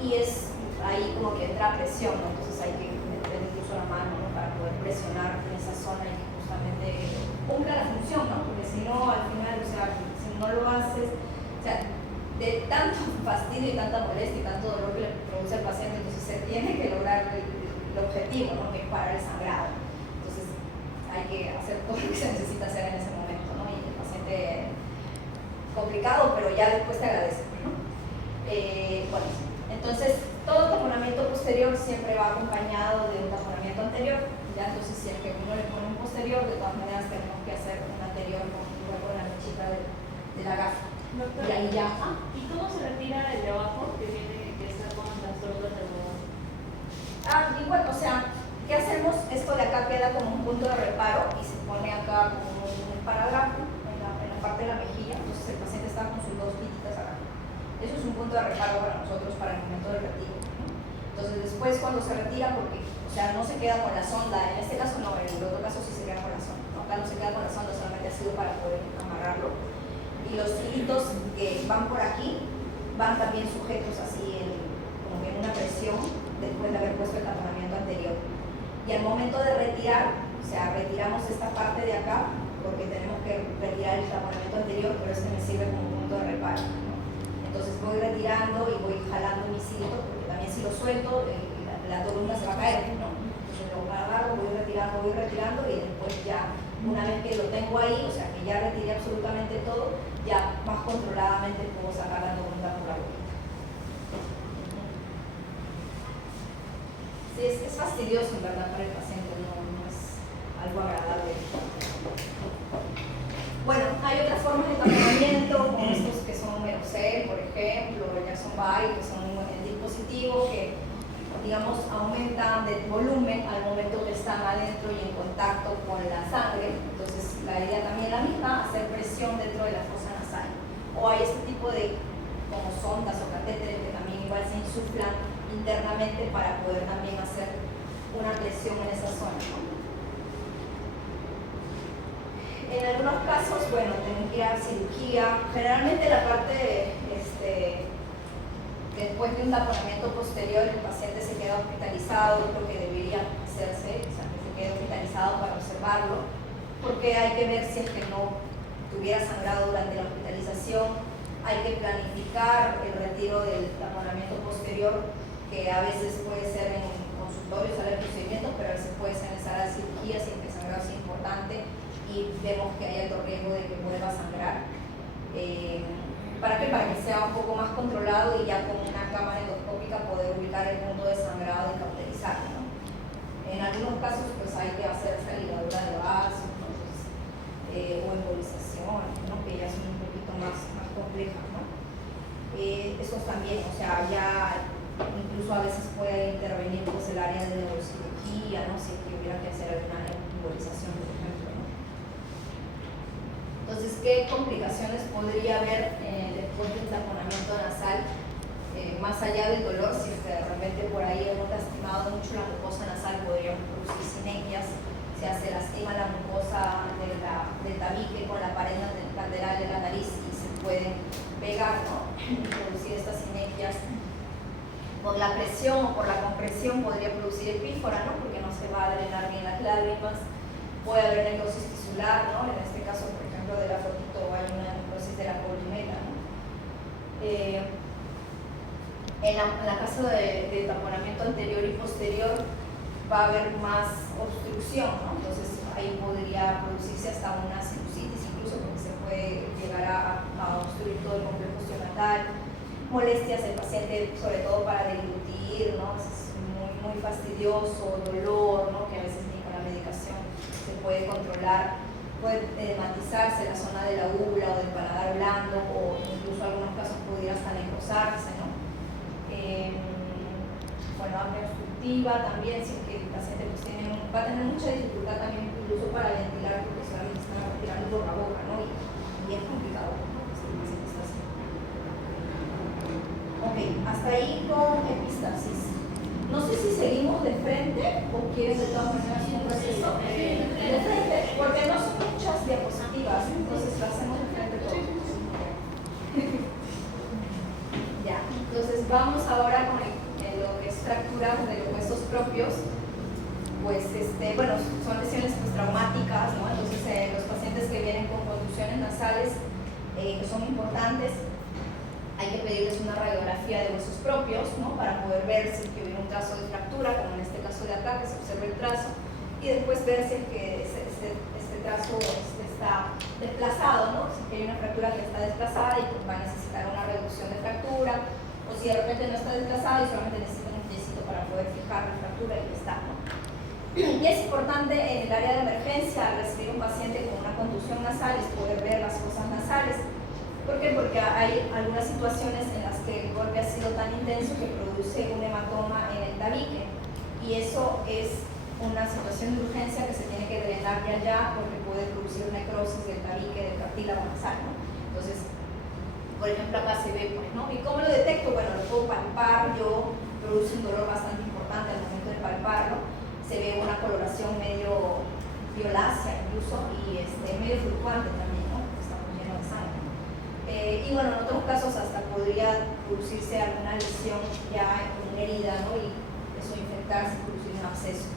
y es ahí como que entra presión, ¿no? Entonces hay que meter incluso la mano, ¿no? Para poder presionar en esa zona y que justamente cumpla la función, ¿no? Porque si no, al final, o sea, si no lo haces, o sea, de tanto fastidio y tanta molestia y tanto dolor que le produce al paciente, entonces se tiene que lograr el objetivo, ¿no? Que es parar el sangrado. Entonces hay que hacer todo lo que se necesita hacer en ese momento, ¿no? Y el paciente, complicado, pero ya después te agradece, ¿no? Bueno, entonces todo taponamiento posterior siempre va acompañado de un taponamiento anterior, ¿ya? Entonces si es que uno le pone un posterior, de todas maneras tenemos que hacer un anterior con la mechita de la gafa. Doctora, y ahí ya. ¿Y cómo se retira el de abajo que está con las tortas de algodón? Igual, o sea, ¿qué hacemos? Esto de acá queda como un punto de reparo y se pone acá como un paradrapo en la parte de la mejilla, entonces el paciente está con sus dos pititas acá. Eso es un punto de reparo para nosotros para el momento del retiro, ¿no? Entonces después cuando se retira, porque, o sea, no se queda con la sonda, en este caso no, en el otro caso sí se queda con la sonda, ¿no? Acá no se queda con la sonda, solamente ha sido para poder amarrarlo. Y los hilitos que van por aquí van también sujetos así como que en una presión después de haber puesto el taponamiento anterior. Y al momento de retirar, o sea, retiramos esta parte de acá porque tenemos que retirar el taponamiento anterior, pero este me sirve como punto de reparo, ¿no? Entonces voy retirando y voy jalando mis hilitos, porque también si lo suelto la torunda se va a caer, ¿no? Entonces lo agarro, voy retirando y después ya, una vez que lo tengo ahí, o sea que ya retiré absolutamente todo, ya más controladamente puedo sacar la torunda por la boquita. Sí, es fastidioso en verdad para el paciente, no es algo agradable. Bueno, hay otras formas de taponamiento, como estos que son Merocel, por ejemplo, el Jackson Body, que son el dispositivo que, digamos, aumentan de volumen al momento que están adentro y en contacto con la sangre. Entonces la idea también es la misma, hacer presión dentro de la fosa nasal. O hay este tipo de como sondas o catéteres que también igual se insuflan internamente para poder también hacer una presión en esa zona, ¿no? En algunos casos, bueno, tienen que ir a cirugía. Generalmente la parte después de un taponamiento posterior, el paciente se queda hospitalizado, lo que debería hacerse, o sea, que se quede hospitalizado para observarlo, porque hay que ver si es que no tuviera sangrado durante la hospitalización. Hay que planificar el retiro del taponamiento posterior, que a veces puede ser en consultorios, sala de procedimientos, pero a veces puede ser en sala de cirugía, si el sangrado es importante y vemos que hay alto riesgo de que vuelva a sangrar. ¿Para qué? Para que sea un poco más controlado y ya con una cámara endoscópica poder ubicar el punto de sangrado y cauterizarlo, ¿no? En algunos casos pues hay que hacer esta ligadura de vasos, o embolización, ¿no? Que ya son un poquito más complejas, ¿no? Estos también, o sea, ya incluso a veces puede intervenir pues el área de neurocirugía, ¿no? Si es que hubiera que hacer alguna embolización, por ejemplo, ¿no? Entonces, ¿qué complicaciones podría haber después del taponamiento nasal? Más allá del dolor, si es que de repente por ahí hemos lastimado mucho la mucosa nasal, podríamos producir sinequias. O sea, se lastima la mucosa del tabique con la pared lateral de la nariz y se pueden pegar, ¿no? Y producir estas sinequias. por la presión o por la compresión podría producir epífora, ¿no? Porque no se va a drenar bien las lágrimas. Puede haber necrosis tisular, ¿no? En este caso, por ejemplo, de la fotito hay una necrosis de la columela, ¿no? En la caso de taponamiento anterior y posterior va a haber más obstrucción, ¿no? Entonces ahí podría producirse hasta una sinusitis, incluso porque se puede llegar a obstruir todo el complejo osteonatal. Molestias del paciente, sobre todo para deglutir, ¿no? Es muy fastidioso, dolor, ¿no? Que a veces ni con la medicación se puede controlar. Puede edematizarse la zona de la úvula o del paladar blando, o incluso en algunos casos pudiera hasta necrosarse, ¿no? Bueno, apnea obstructiva también, si que el paciente pues, va a tener mucha dificultad también incluso para ventilar, porque solamente está respirando boca a boca, ¿no? Y es complicado, ¿no? Ok, hasta ahí con epistaxis. No sé si seguimos de frente o quieren de todas maneras un proceso de frente, porque no son muchas diapositivas, entonces lo hacemos de frente todos. Ya, entonces vamos ahora con lo que es fractura de los huesos propios. Pues, bueno, son lesiones pues, traumáticas, ¿no? Entonces los pacientes que vienen con contusiones nasales que son importantes, hay que pedirles una radiografía de huesos propios, ¿no? Para poder ver si es que hubiera un trazo de fractura, como en este caso de acá, que se observa el trazo, y después ver si es que este trazo está desplazado, ¿no? Si es que hay una fractura que está desplazada y pues va a necesitar una reducción de fractura, o si de repente no está desplazado y solamente necesita un yesito para poder fijar la fractura y ya está, ¿no? Y es importante en el área de emergencia, al recibir un paciente con una contusión nasal, es poder ver las fosas nasales. ¿Por qué? Porque hay algunas situaciones en las que el golpe ha sido tan intenso que produce un hematoma en el tabique, y eso es una situación de urgencia que se tiene que drenar de allá porque puede producir necrosis del tabique, del cartílago nasal, ¿no? Entonces, por ejemplo, acá se ve, pues, ¿no? ¿Y cómo lo detecto? Bueno, lo puedo palpar, produce un dolor bastante importante al momento de palparlo, se ve una coloración medio violácea incluso, y medio fluctuante también, ¿no? Porque está muy lleno de sangre. Y bueno, en otros casos hasta podría producirse alguna lesión ya en una herida, ¿no? Y eso infectarse, producir un absceso.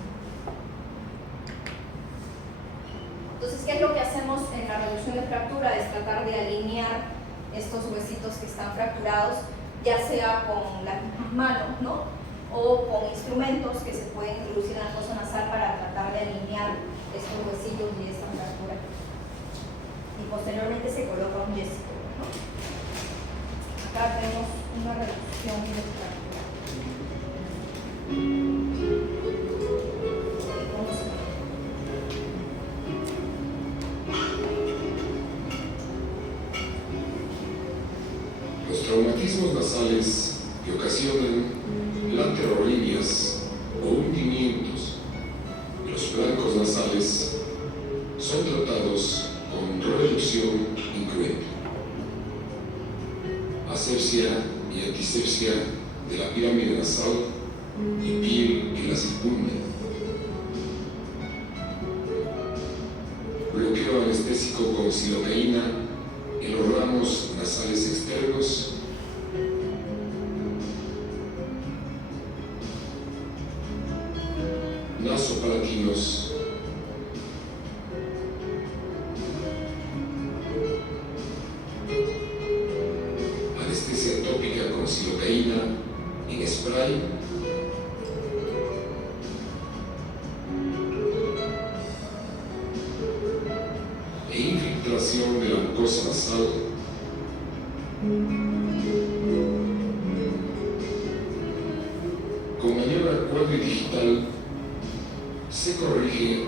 Entonces, ¿qué es lo que hacemos en la reducción de fractura? Es tratar de alinear estos huesitos que están fracturados, ya sea con las manos, ¿no? O con instrumentos que se pueden introducir en la fosa nasal para tratar de alinear estos huesillos y esta fractura. Y posteriormente se coloca un yeso. Acá tenemos una reducción de fractura. Los traumatismos nasales que ocasionan laterorrhinias o hundimientos de los flancos nasales son tratados con reducción incruenta, asepsia y antisepsia de la pirámide nasal y piel que la circunda, bloqueo anestésico con silocaína en los ramos nasales externos, nasopalatinos, anestesia tópica con silocaína en spray, e infiltración de la mucosa nasal con maniobra cuadridigital. Se corrige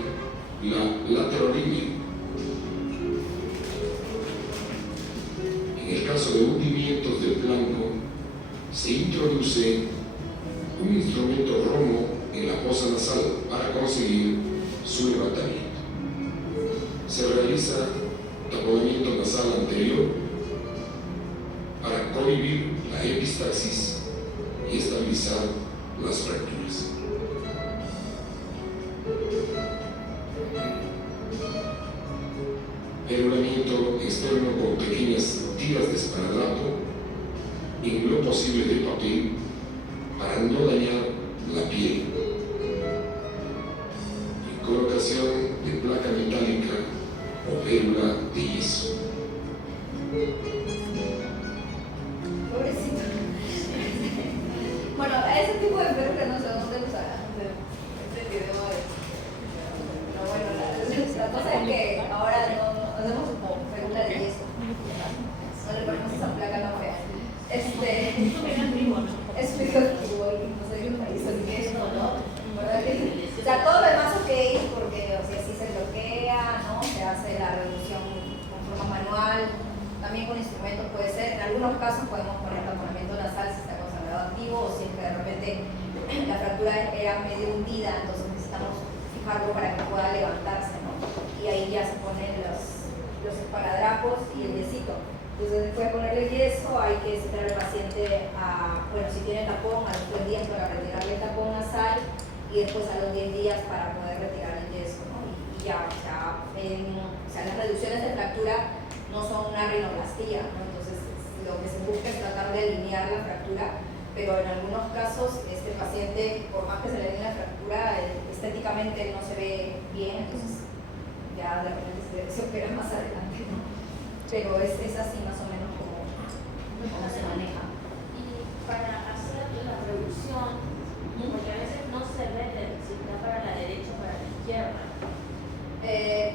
la laterorrhina. En el caso de hundimientos del flanco, se introduce un instrumento romo en la fosa nasal para conseguir su levantamiento. Se realiza taponamiento nasal anterior para cohibir la epistaxis y estabilizar las fracturas. Peroramiento externo con pequeñas tiras de esparadrapo, en lo posible de papel, para no dañar la piel. Y colocación de placa metálica o vérula de yeso. Pobrecito. Bueno, a ese tipo de perros no sé dónde los agarran. Este video pero bueno, la cosa es que ahora no hacemos como férula de yeso. No le ponemos esa placa no fea. Es figurativo, no sé qué país es eso, ¿no? ¿Verdad que? O sea, todo lo demás ok, porque o sea, si se bloquea, ¿no? Se hace la reducción con forma manual, también con instrumentos puede ser. En algunos casos podemos poner taponamiento nasal si está con sangrado activo o si es que de repente la fractura era medio hundida, entonces necesitamos fijarlo para que pueda levantarse, ¿no? Y ahí ya se ponen los esparadrapos y el yesito. Entonces después de ponerle yeso hay que citar al paciente a, bueno, si tiene tapón, a los 3 días para retirarle el tapón nasal y después a los 10 días para poder retirar el yeso, ¿no? Y ya, o sea, las reducciones de fractura no son una rinoplastía, ¿no? Entonces lo que se busca es tratar de alinear la fractura, pero en algunos casos este paciente, por más que se le alinee la fractura, estéticamente no se ve bien, entonces ya de repente se opera más adelante, ¿no? Pero es así más o menos como se maneja. Y para hacer la reducción, porque a veces no se ve si está para la derecha o para la izquierda.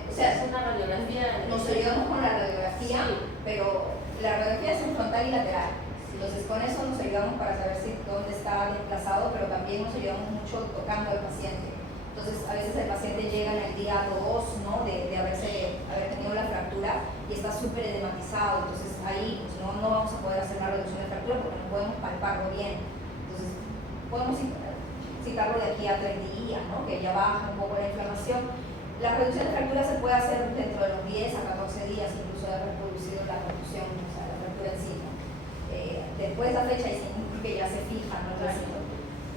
O sea, es una radiografía. Nos ayudamos con la radiografía, sí, pero la radiografía es en frontal y lateral. Entonces con eso nos ayudamos para saber si dónde está desplazado, pero también nos ayudamos mucho tocando al paciente. Entonces a veces el paciente llega en el día 2, ¿no? de haber tenido la fractura y está súper edematizado, entonces ahí pues, no vamos a poder hacer una reducción de fractura porque no podemos palparlo bien. Entonces podemos citarlo de aquí a 3 días, ¿no? Que ya baja un poco la inflamación. La reducción de fractura se puede hacer dentro de los 10 a 14 días, incluso de haber producido la contusión, o sea, la fractura en sí, ¿no? Después de esa fecha, que ya se fija, ¿no?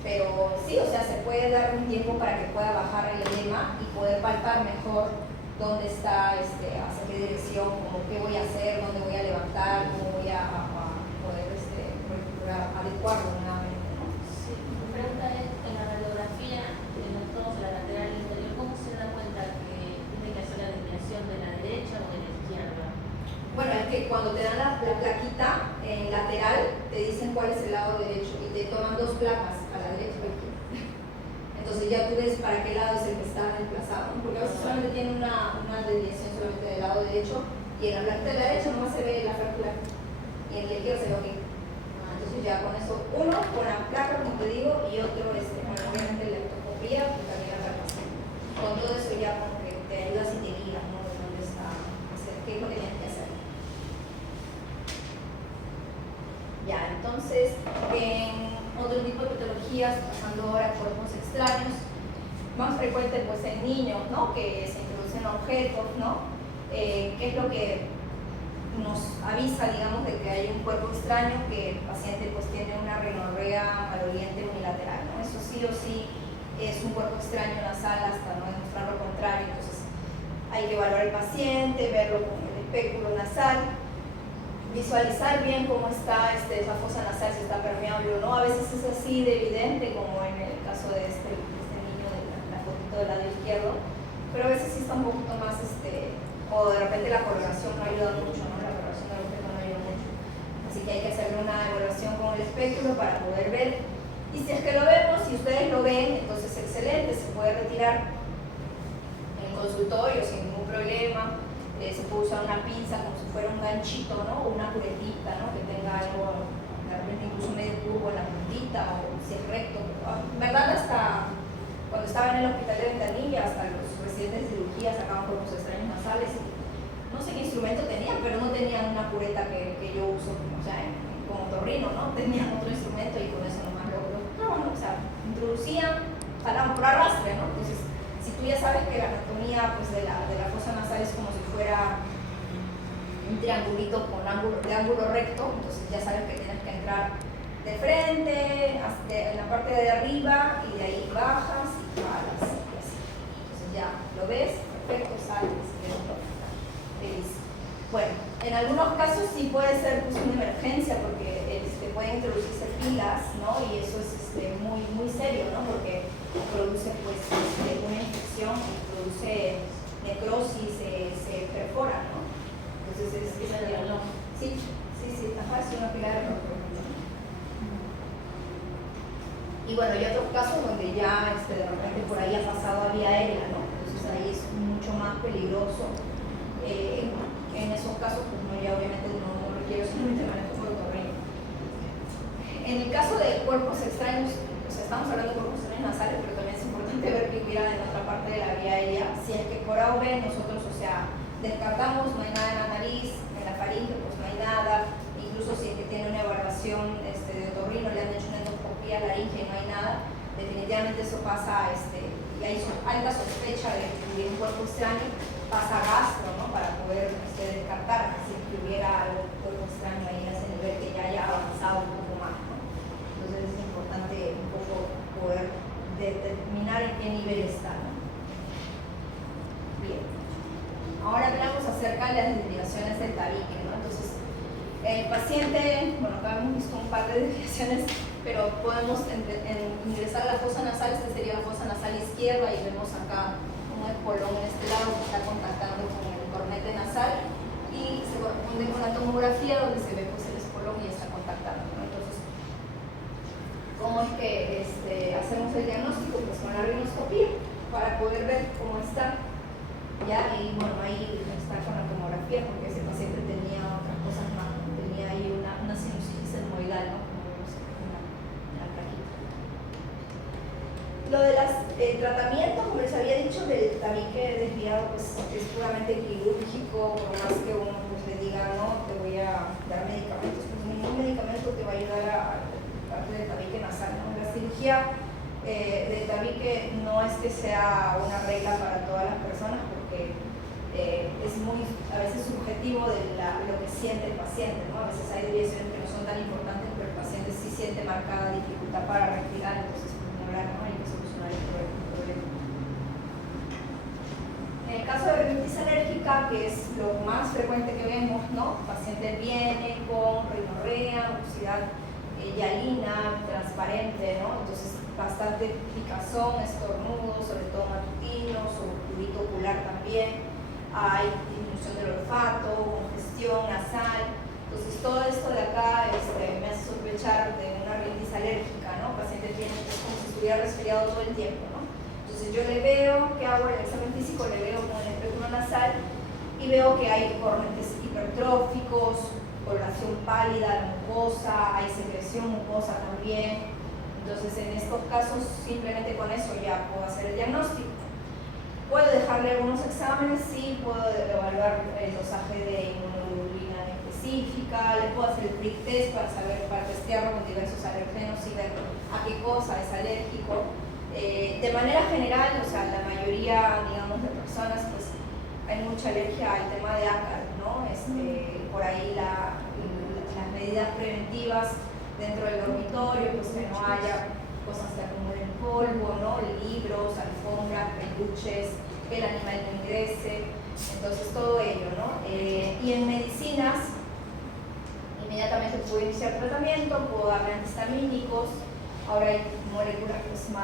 Pero sí, o sea, se puede dar un tiempo para que pueda bajar el edema y poder palpar mejor dónde está, hacia qué dirección, como qué voy a hacer, dónde voy a levantar, cómo voy a poder adecuarlo nuevamente, ¿no? Sí, mi pregunta es, en la radiografía, en los dos, la lateral y la interior, ¿cómo se da cuenta que tiene que hacer la desviación de la derecha o de la izquierda? Bueno, es que cuando te dan la plaquita en lateral, te dicen cuál es el lado derecho y te toman 2 placas, a la derecha o a la izquierda. Entonces ya tú ves para qué lado es el que está desplazado, porque a veces solamente tiene una desviación solamente del lado derecho y en la plaquita de la derecha nomás se ve la fractura y en la izquierda se ve aquí. Entonces ya con eso, uno con la placa como te digo y otro obviamente la ectoscopía, pues también la palpación. Con todo eso ya como que te ayudas y te guías, ¿no? De dónde está, qué es lo que tienes que hacer. Ya, entonces, en otro tipo de patologías, pasando ahora a cuerpos extraños, más frecuente pues en niños, ¿no? Que se introducen objetos, ¿no? ¿Qué es lo que nos avisa, digamos, de que hay un cuerpo extraño, que el paciente pues tiene una rinorrea maloliente unilateral, ¿no? Eso sí o sí es un cuerpo extraño nasal hasta no demostrar lo contrario. Entonces hay que evaluar al paciente, verlo con el espéculo nasal, visualizar bien cómo está esa fosa nasal, si está permeable o no. A veces es así de evidente como en el caso de este niño de la fotito del lado izquierdo, pero a veces sí está un poquito más, o de repente la coloración no ayuda mucho, ¿no? La coloración del objeto no ayuda mucho. Así que hay que hacerle una evaluación con el espéculo para poder ver. Y si es que lo vemos, si ustedes lo ven, entonces excelente, se puede retirar en el consultorio sin ningún problema. Se puede usar una pinza como si fuera un ganchito, ¿no? O una curetita, ¿no? Que tenga algo, de repente incluso medio tubo en la puntita, o si es recto. En verdad, hasta cuando estaba en el hospital de Ventanilla, hasta los residentes de cirugía sacaban cuerpos extraños nasales. No sé qué instrumento tenían, pero no tenían una cureta que yo uso, o sea, como torrino, ¿no? Tenían otro instrumento y con eso nomás no, o sea, introducían, paraban por arrastre, ¿no? Entonces, si tú ya sabes que la anatomía pues, de la fosa nasal es como si fuera un triangulito de ángulo recto, entonces ya sabes que tienes que entrar de frente, hasta en la parte de arriba y de ahí bajas y jalas y así. Entonces ya lo ves, perfecto, sales, feliz. Bueno, en algunos casos sí puede ser pues, una emergencia porque pueden pueden introducirse pilas, ¿no? Y eso es muy, muy serio, ¿no? Porque produce pues, una infección, produce necrosis, se perfora, ¿no? Entonces es sí, ajá, es una pila de reloj, por ejemplo. Y bueno, hay otros casos donde ya de repente por ahí ha pasado a vía aérea, ¿no? Entonces ahí es mucho más peligroso. En esos casos, pues no, ya obviamente no requiere simplemente manejo por otorrino. En el caso de cuerpos extraños, o sea, estamos hablando de cuerpos extraños nasales, pero también es importante ver que hubiera en otra parte de la vía aérea. Si es que por A o B nosotros, o sea, descartamos, no hay nada en la nariz, en la faringe, pues no hay nada. Incluso si es que tiene una evaluación de otorrino, le han hecho una endoscopía laringe y no hay nada, definitivamente eso pasa, y hay alta sospecha de un cuerpo extraño, pasa a gastro, ¿no? Para poder descartar si hubiera algo cuerpo extraño ahí a ese nivel que ya haya avanzado un poco más, ¿no? Entonces es importante un poco poder determinar en qué nivel está, ¿no? Bien. Ahora hablamos acerca de las desviaciones del tabique, ¿no? Entonces, el paciente, bueno, acá hemos visto un par de desviaciones, pero podemos ingresar a la fosa nasal. Esta sería la fosa nasal izquierda y vemos acá un espolón en este lado que está contactando con el cornete nasal y se corresponde con la tomografía donde se ve pues el espolón y está contactando, ¿no? Entonces, ¿cómo es que hacemos el diagnóstico? Pues con la rinoscopía para poder ver cómo está. Ya, y bueno, ahí está con la tomografía porque ese paciente tenía otras cosas más, ¿no? Tenía ahí una sinusitis etmoidal, ¿no? Como vemos en la plaquita. Lo de el tratamiento, como les había dicho, del tabique desviado, pues es puramente quirúrgico, por más que uno pues, le diga, no, te voy a dar medicamentos, pues ningún medicamento te va a ayudar a parte del tabique nasal, ¿no? La cirugía del tabique no es que sea una regla para todas las personas, porque es muy a veces subjetivo de lo que siente el paciente, ¿no? A veces hay desviaciones que no son tan importantes, pero el paciente sí siente marcada dificultad para respirar, entonces pues no hablar, ¿no? Hay que solucionar el problema. En el caso de rinitis alérgica, que es lo más frecuente que vemos, ¿no? El paciente viene con rinorrea, mucosidad hialina, transparente, ¿no? Entonces bastante picazón, estornudos, sobre todo matutinos, o fluido ocular también. Hay disminución del olfato, congestión nasal. Entonces todo esto de acá me hace sospechar de una rinitis alérgica, ¿no? El paciente tiene como si estuviera resfriado todo el tiempo, ¿no? Entonces yo le veo, ¿qué hago en el examen físico? Le veo con el espectro nasal y veo que hay cornetes hipertróficos, coloración pálida, mucosa, hay secreción mucosa también. Entonces en estos casos simplemente con eso ya puedo hacer el diagnóstico. Puedo dejarle algunos exámenes, sí, puedo evaluar el dosaje de inmunoglobulina específica, le puedo hacer el prick test para testearlo con diversos alergenos y ver a qué cosa es alérgico. De manera general, o sea, la mayoría, digamos, de personas, pues hay mucha alergia al tema de ácar, ¿no? Por ahí las medidas preventivas dentro del dormitorio, pues que no haya cosas que acumulen polvo, ¿no? Libros, alfombras, peluches, que el animal no ingrese, entonces todo ello, ¿no? Y en medicinas, inmediatamente puedo iniciar tratamiento, puedo darle antihistamínicos. Ahora hay moléculas pues, un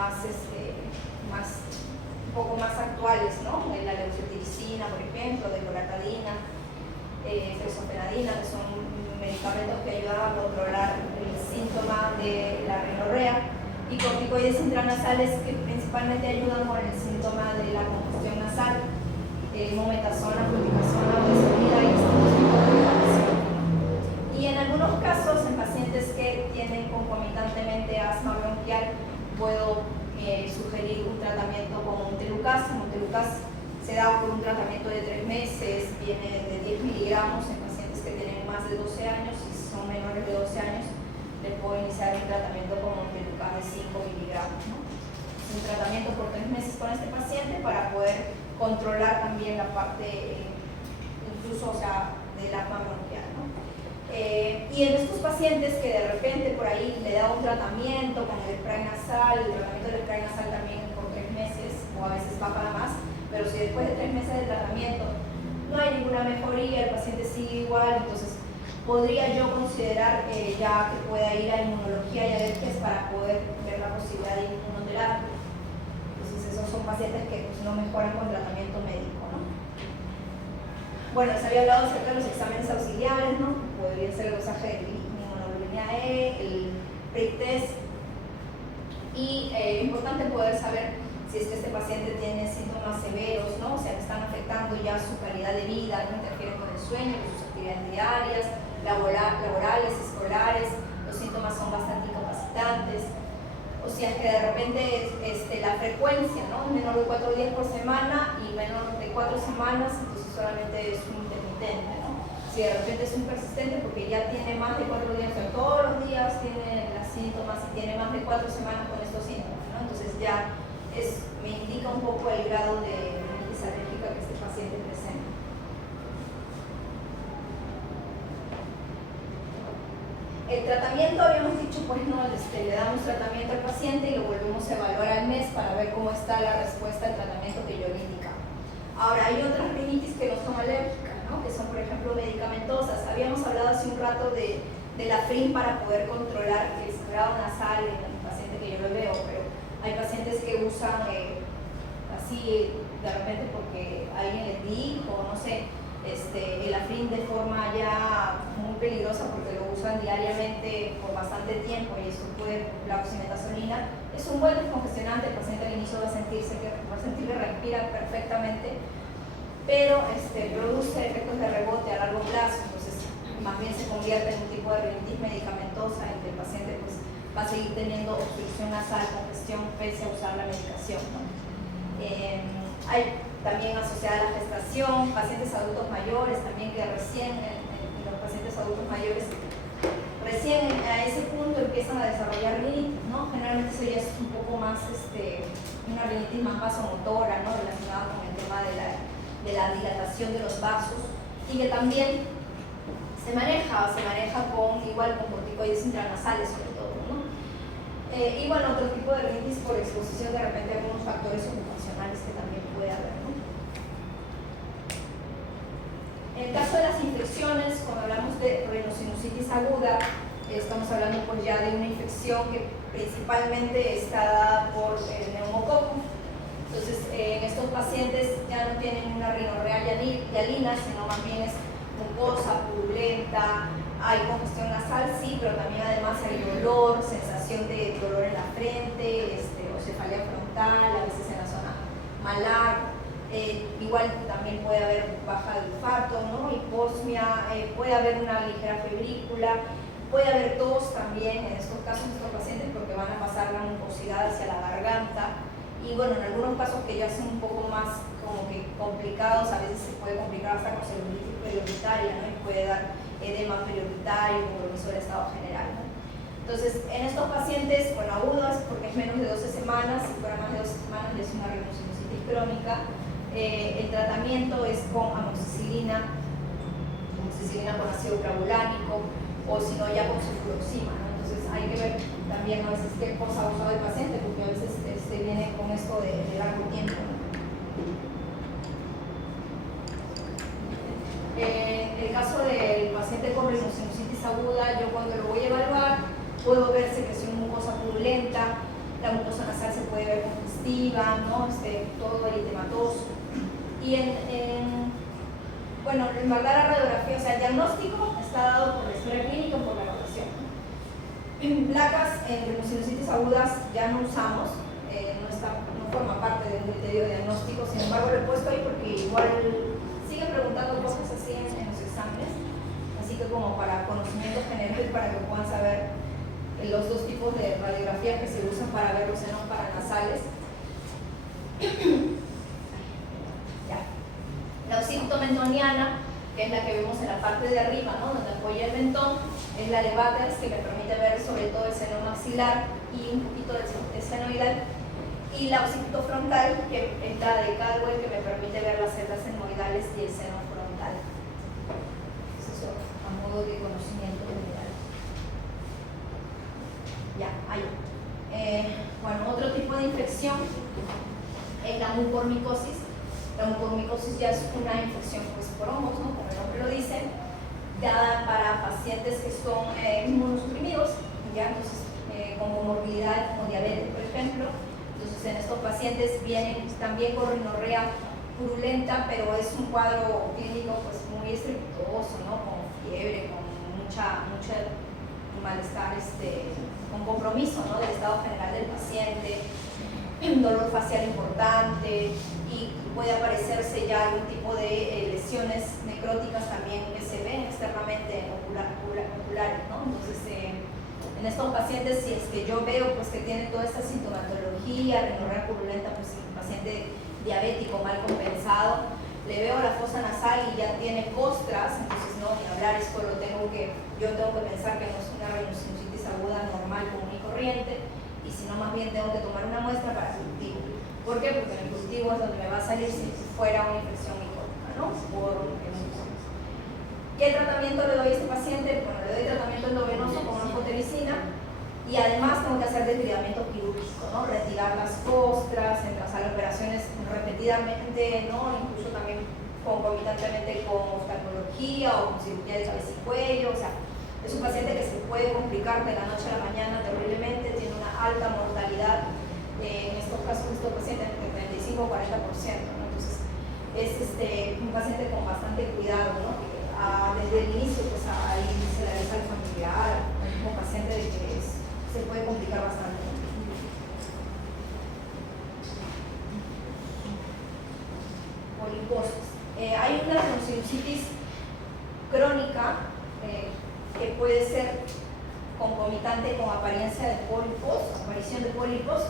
poco más actuales, ¿no? La leucotiricina, por ejemplo, deloratadina, fexofenadina, que son medicamentos que ayudan a controlar el síntoma de la rinorrea, y corticoides intranasales que principalmente ayudan con el síntoma de la congestión nasal, mometasona, fluticasona, obesidad y distintos tipos de medicación. Y en algunos casos, en pacientes que tienen concomitantemente asma bronquial, puedo sugerir un tratamiento con Montelukast. Montelukast se da por un tratamiento de 3 meses, viene de 10 miligramos en pacientes que tienen más de 12 años, y si son menores de 12 años, les puedo iniciar un tratamiento con Montelukast de 5 miligramos, ¿no? Es un tratamiento por 3 meses con este paciente para poder controlar también la parte, incluso, o sea, del asma bronquial, ¿no? Y en estos pacientes que de repente por ahí le da un tratamiento con el spray nasal, el tratamiento del spray nasal también por 3 meses, o a veces va para más, pero si después de 3 meses de tratamiento no hay ninguna mejoría, el paciente sigue igual, entonces podría yo considerar ya que pueda ir a inmunología y alergias para poder ver la posibilidad de inmunoterapia. Entonces esos son pacientes que pues, no mejoran con tratamiento médico, ¿no? Bueno, les había hablado acerca de los exámenes auxiliares, ¿no? Podría ser el dosaje de inmunoglobulina E, el PRIC test, y importante poder saber si es que este paciente tiene síntomas severos, ¿no? O sea, que están afectando ya su calidad de vida, no interfieren con el sueño, con sus actividades diarias, laborales, escolares, los síntomas son bastante incapacitantes. O sea, que de repente la frecuencia, ¿no? Menor de 4 días por semana y menor de 4 semanas, entonces solamente es un intermitente, ¿no? Si de repente es un persistente porque ya tiene más de 4 días, o sea, todos los días tiene los síntomas y tiene más de 4 semanas con estos síntomas, ¿no? Entonces ya me indica un poco el grado de rinitis alérgica que este paciente presenta. El tratamiento, habíamos dicho, pues no, le damos tratamiento al paciente y lo volvemos a evaluar al mes para ver cómo está la respuesta al tratamiento que yo le indicaba. Ahora, hay otras rinitis que no son alérgicas, ¿no? Que son, por ejemplo, medicamentosas. Habíamos hablado hace un rato de la FRIN para poder controlar el sangrado nasal en el paciente que yo lo veo, pero hay pacientes que usan así de repente porque alguien les dijo, no sé, el Afrin de forma ya muy peligrosa porque lo usan diariamente por bastante tiempo y esto puede, la oximetazolina es un buen descongestionante, el paciente al inicio va a sentir que respira perfectamente, pero produce efectos de rebote a largo plazo, entonces más bien se convierte en un tipo de rinitis medicamentosa en que el paciente pues, va a seguir teniendo obstrucción nasal, congestión, pese a usar la medicación, ¿no? Hay también asociada a la gestación, pacientes adultos mayores, también que recién, en los pacientes adultos mayores, recién a ese punto empiezan a desarrollar rinitis, ¿no? Generalmente eso ya es un poco más, una rinitis más vasomotora, ¿no? Relacionada con el tema de la dilatación de los vasos y que también se maneja igual con corticoides intranasales sobre todo, ¿no? Y bueno, otro tipo de rinitis por exposición de repente a algunos factores ocupacionales que también puede haber, ¿no? En el caso de las infecciones, cuando hablamos de rinosinusitis aguda, estamos hablando pues ya de una infección que principalmente está dada por el neumococo. Entonces, en estos pacientes ya no tienen una rinorrea hialina, sino más bien es mucosa, purulenta, hay congestión nasal, sí, pero también además hay dolor, sensación de dolor en la frente, o cefalea frontal, a veces en la zona malar. Igual también puede haber baja de olfato, ¿no? Hiposmia, puede haber una ligera febrícula, puede haber tos también en estos casos, en estos pacientes, porque van a pasar la mucosidad hacia la garganta. Y bueno, en algunos casos que ya son un poco más como que complicados, a veces se puede complicar hasta con celulitis prioritaria, ¿no? Y puede dar edema prioritario, compromiso del estado general, ¿no? Entonces, en estos pacientes, bueno, agudos, porque es menos de 12 semanas, si fuera más de 12 semanas es una rinosinusitis crónica. El tratamiento es con amoxicilina con ácido clavulánico o si no ya con sulfuroxima, ¿no? Entonces hay que ver también a veces qué cosa ha usado el paciente porque a veces viene con esto de largo tiempo, ¿no? En el caso del paciente con rinosinusitis aguda, yo cuando lo voy a evaluar puedo ver si es una mucosa purulenta, la mucosa nasal se puede ver congestiva, ¿no? Todo eritematoso. Y bueno, en verdad la radiografía, o sea, el diagnóstico está dado por la historia clínica o por la evaluación. Placas en rinosinusitis agudas ya no usamos, no forma parte de un criterio de diagnóstico, sin embargo lo he puesto ahí porque igual siguen preguntando cosas así en los exámenes, así que como para conocimiento general, para que puedan saber los dos tipos de radiografía que se usan para ver los senos paranasales. La oxítomentoniana, que es la que vemos en la parte de arriba, ¿no? Donde apoya el mentón, es la de Batters, que me permite ver sobre todo el seno maxilar y un poquito del senoidal. Y la occipitofrontal, que es la de Caldwell, que me permite ver las celdas senoidales y el seno frontal. Eso a modo de conocimiento general. Ya, ahí. Bueno, otro tipo de infección es la mucormicosis. La mucormicosis ya es una infección pues, por hongos, ¿no? Como el nombre lo dice. dada para pacientes que son inmunosuprimidos, ya, entonces con comorbilidad, como diabetes, por ejemplo. Entonces en estos pacientes vienen también con rinorrea purulenta, pero es un cuadro clínico pues muy estrepitoso, ¿no? Con fiebre, con mucha malestar, con compromiso, ¿no? Del estado general del paciente, dolor facial importante, y puede aparecerse ya algún tipo de lesiones necróticas también que se ven externamente oculares, ¿no? Entonces en estos pacientes, si es que yo veo pues que tiene toda esta sintomatología, rinorrea purulenta, pues un paciente diabético mal compensado, le veo la fosa nasal y ya tiene costras, entonces no, ni hablar, yo tengo que pensar que no es una rhinosinusitis aguda normal, común y corriente, y si no, más bien tengo que tomar una muestra para cultivo. ¿Por qué? Porque en el cultivo es donde me va a salir si fuera una infección micótica, ¿no? ¿Qué tratamiento le doy a este paciente? Bueno, le doy tratamiento endovenoso con anfotericina, y además tengo que hacer desbridamiento quirúrgico, ¿no? Retirar las costras, entrasar operaciones repetidamente, ¿no? Incluso también concomitantemente con oftalmología o con cirugía de cabeza y cuello. O sea, es un paciente que se puede complicar de la noche a la mañana terriblemente, tiene una alta mortalidad, en estos casos estos pacientes entre 35 o 40%, ¿no? Entonces es un paciente con bastante cuidado, ¿no? Desde el inicio pues ahí se le avisa al familiar, al mismo paciente de que se puede complicar bastante. Poliposis. Hay una rhinosinusitis crónica que puede ser concomitante con apariencia de pólipos, aparición de pólipos,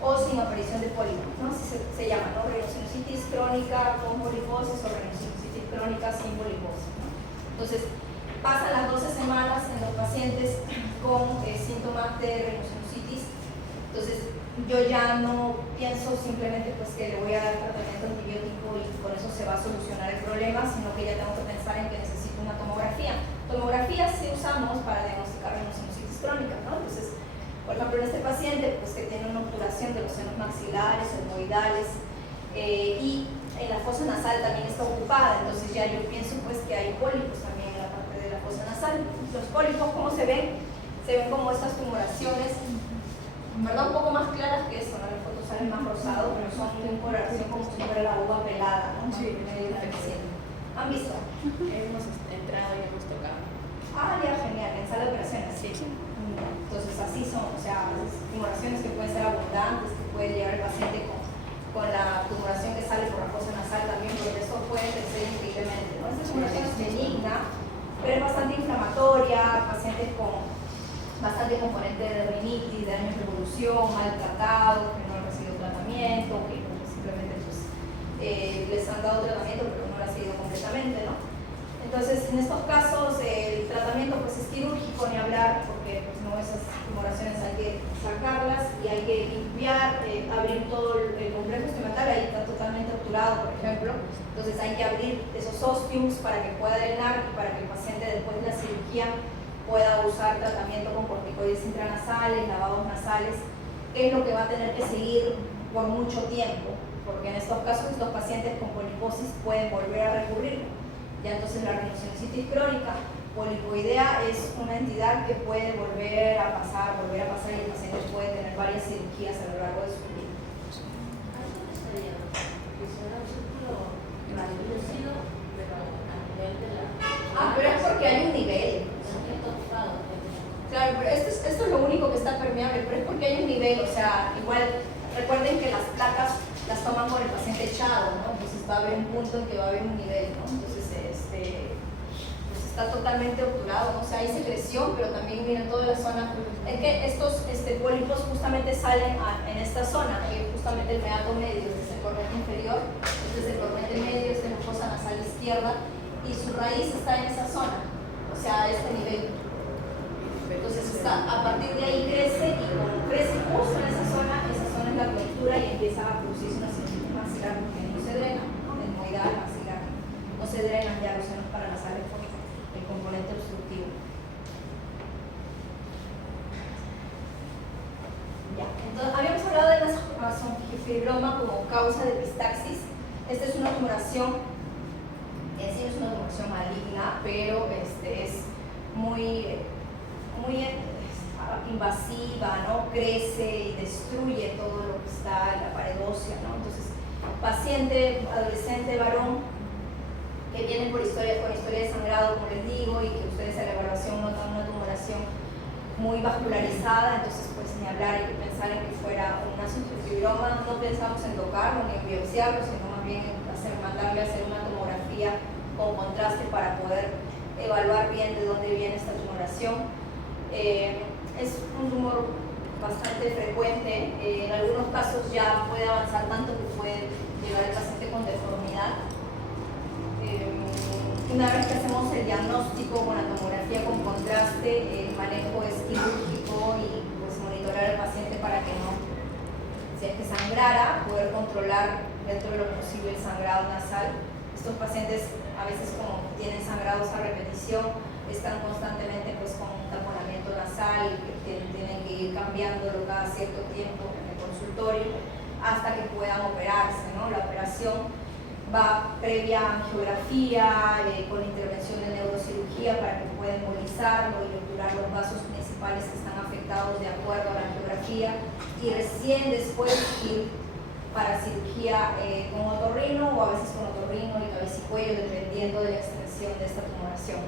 o sin aparición de pólipos, ¿no? Así se llama, ¿no? Rhinosinusitis crónica con poliposis o rhinosinusitis crónica sin poliposis, ¿no? Entonces, pasan las 12 semanas en los pacientes con síntomas de rhinosinusitis. Entonces, yo ya no pienso simplemente pues que le voy a dar tratamiento antibiótico y con eso se va a solucionar el problema, sino que ya tengo que pensar en que necesito una tomografía. Tomografías sí usamos para diagnosticar rhinosinusitis crónica, ¿no? Entonces, por ejemplo, en este paciente pues que tiene una obturación de los senos maxilares, etmoidales, y en la fosa nasal también está ocupada, entonces ya yo pienso pues que hay pólipos también en la parte de la fosa nasal. Los pólipos, ¿cómo se ven? Se ven como estas tumoraciones, en verdad un poco más claras que eso, ¿no? Las fotos salen más rosados, pero son de una coloración como si fuera la uva pelada, ¿no? Sí. ¿Han visto? Hemos entrado y hemos tocado. Ah, ya, genial, en sala de operaciones. Sí. Entonces así son, o sea, tumoraciones que pueden ser abundantes, que puede llegar el paciente con la tumoración que sale por la fosa nasal también, porque eso puede crecer increíblemente, ¿no? Esta tumoración es benigna, pero es bastante inflamatoria, pacientes con bastante componente de rinitis, de daños de evolución, maltratados, que no han recibido tratamiento, que simplemente pues, les han dado tratamiento, pero no lo han seguido completamente, ¿no? Entonces, en estos casos, el tratamiento pues, es quirúrgico, ni hablar, porque pues, no, esas tumoraciones hay que sacarlas y hay que limpiar, abrir todo el complejo estomacal, ahí está totalmente obturado, por ejemplo. Entonces, hay que abrir esos ostiums para que pueda drenar y para que el paciente después de la cirugía pueda usar tratamiento con corticoides intranasales, lavados nasales, que es lo que va a tener que seguir por mucho tiempo, porque en estos casos estos pacientes con poliposis pueden volver a recurrir. Ya entonces la rhinosinusitis crónica polipoidea es una entidad que puede volver a pasar y el paciente puede tener varias cirugías a lo largo de su vida. ¿A dónde estaría? Que será un círculo reducido, pero a nivel de la... Pero es porque hay un nivel. Claro, pero esto es lo único que está permeable, pero es porque hay un nivel, o sea, igual recuerden que las placas las toman con el paciente echado, ¿no? Entonces va a haber un punto en que va a haber un nivel, ¿no? Entonces pues está totalmente obturado, ¿no? O sea, hay secreción, pero también miren toda la zona. Es que estos pólipos justamente salen en esta zona, justamente el meato medio, este es el cornete inferior, este es el cornete medio, este es la fosa nasal izquierda, y su raíz está en esa zona, o sea, a este nivel. Entonces a partir de ahí crece, y como crece justo en esa zona es la coyuntura y empieza a producirse una sinusitis maxilar porque no se drena, ¿no? Etmoidal, maxilar, no se drenan ya los senos paranasales por el componente obstructivo. Ya, entonces habíamos hablado de la nasofibroma como causa de epistaxis. Esta es una tumoración, en sí no es una tumoración maligna, pero es muy invasiva, ¿no? Crece y destruye todo lo que está en la pared ósea, ¿no? Entonces, paciente, adolescente, varón, que viene con historia de sangrado, como les digo, y que ustedes en la evaluación notan una tumoración muy vascularizada, entonces pues ni hablar, hay que pensar en que fuera un fibroma. No pensamos en tocarlo ni en biopsiarlo, sino más bien en mandarle a hacer una tomografía con contraste para poder evaluar bien de dónde viene esta tumoración. Es un tumor bastante frecuente, en algunos casos ya puede avanzar tanto que puede llevar al paciente con deformidad. Una vez que hacemos el diagnóstico con la tomografía con contraste, el manejo es quirúrgico y pues monitorear al paciente para que no, si es que sangrara, poder controlar dentro de lo posible el sangrado nasal. Estos pacientes a veces como tienen sangrados a repetición, están constantemente pues con un taponamiento nasal que tienen que ir cambiándolo cada cierto tiempo en el consultorio hasta que puedan operarse, ¿no? La operación va previa angiografía con intervención de neurocirugía para que pueda embolizarlo y obturar los vasos principales que están afectados de acuerdo a la angiografía y recién después ir para cirugía con otorrino o a veces con otorrino y cabeza y cuello dependiendo de la extensión de esta tumoración.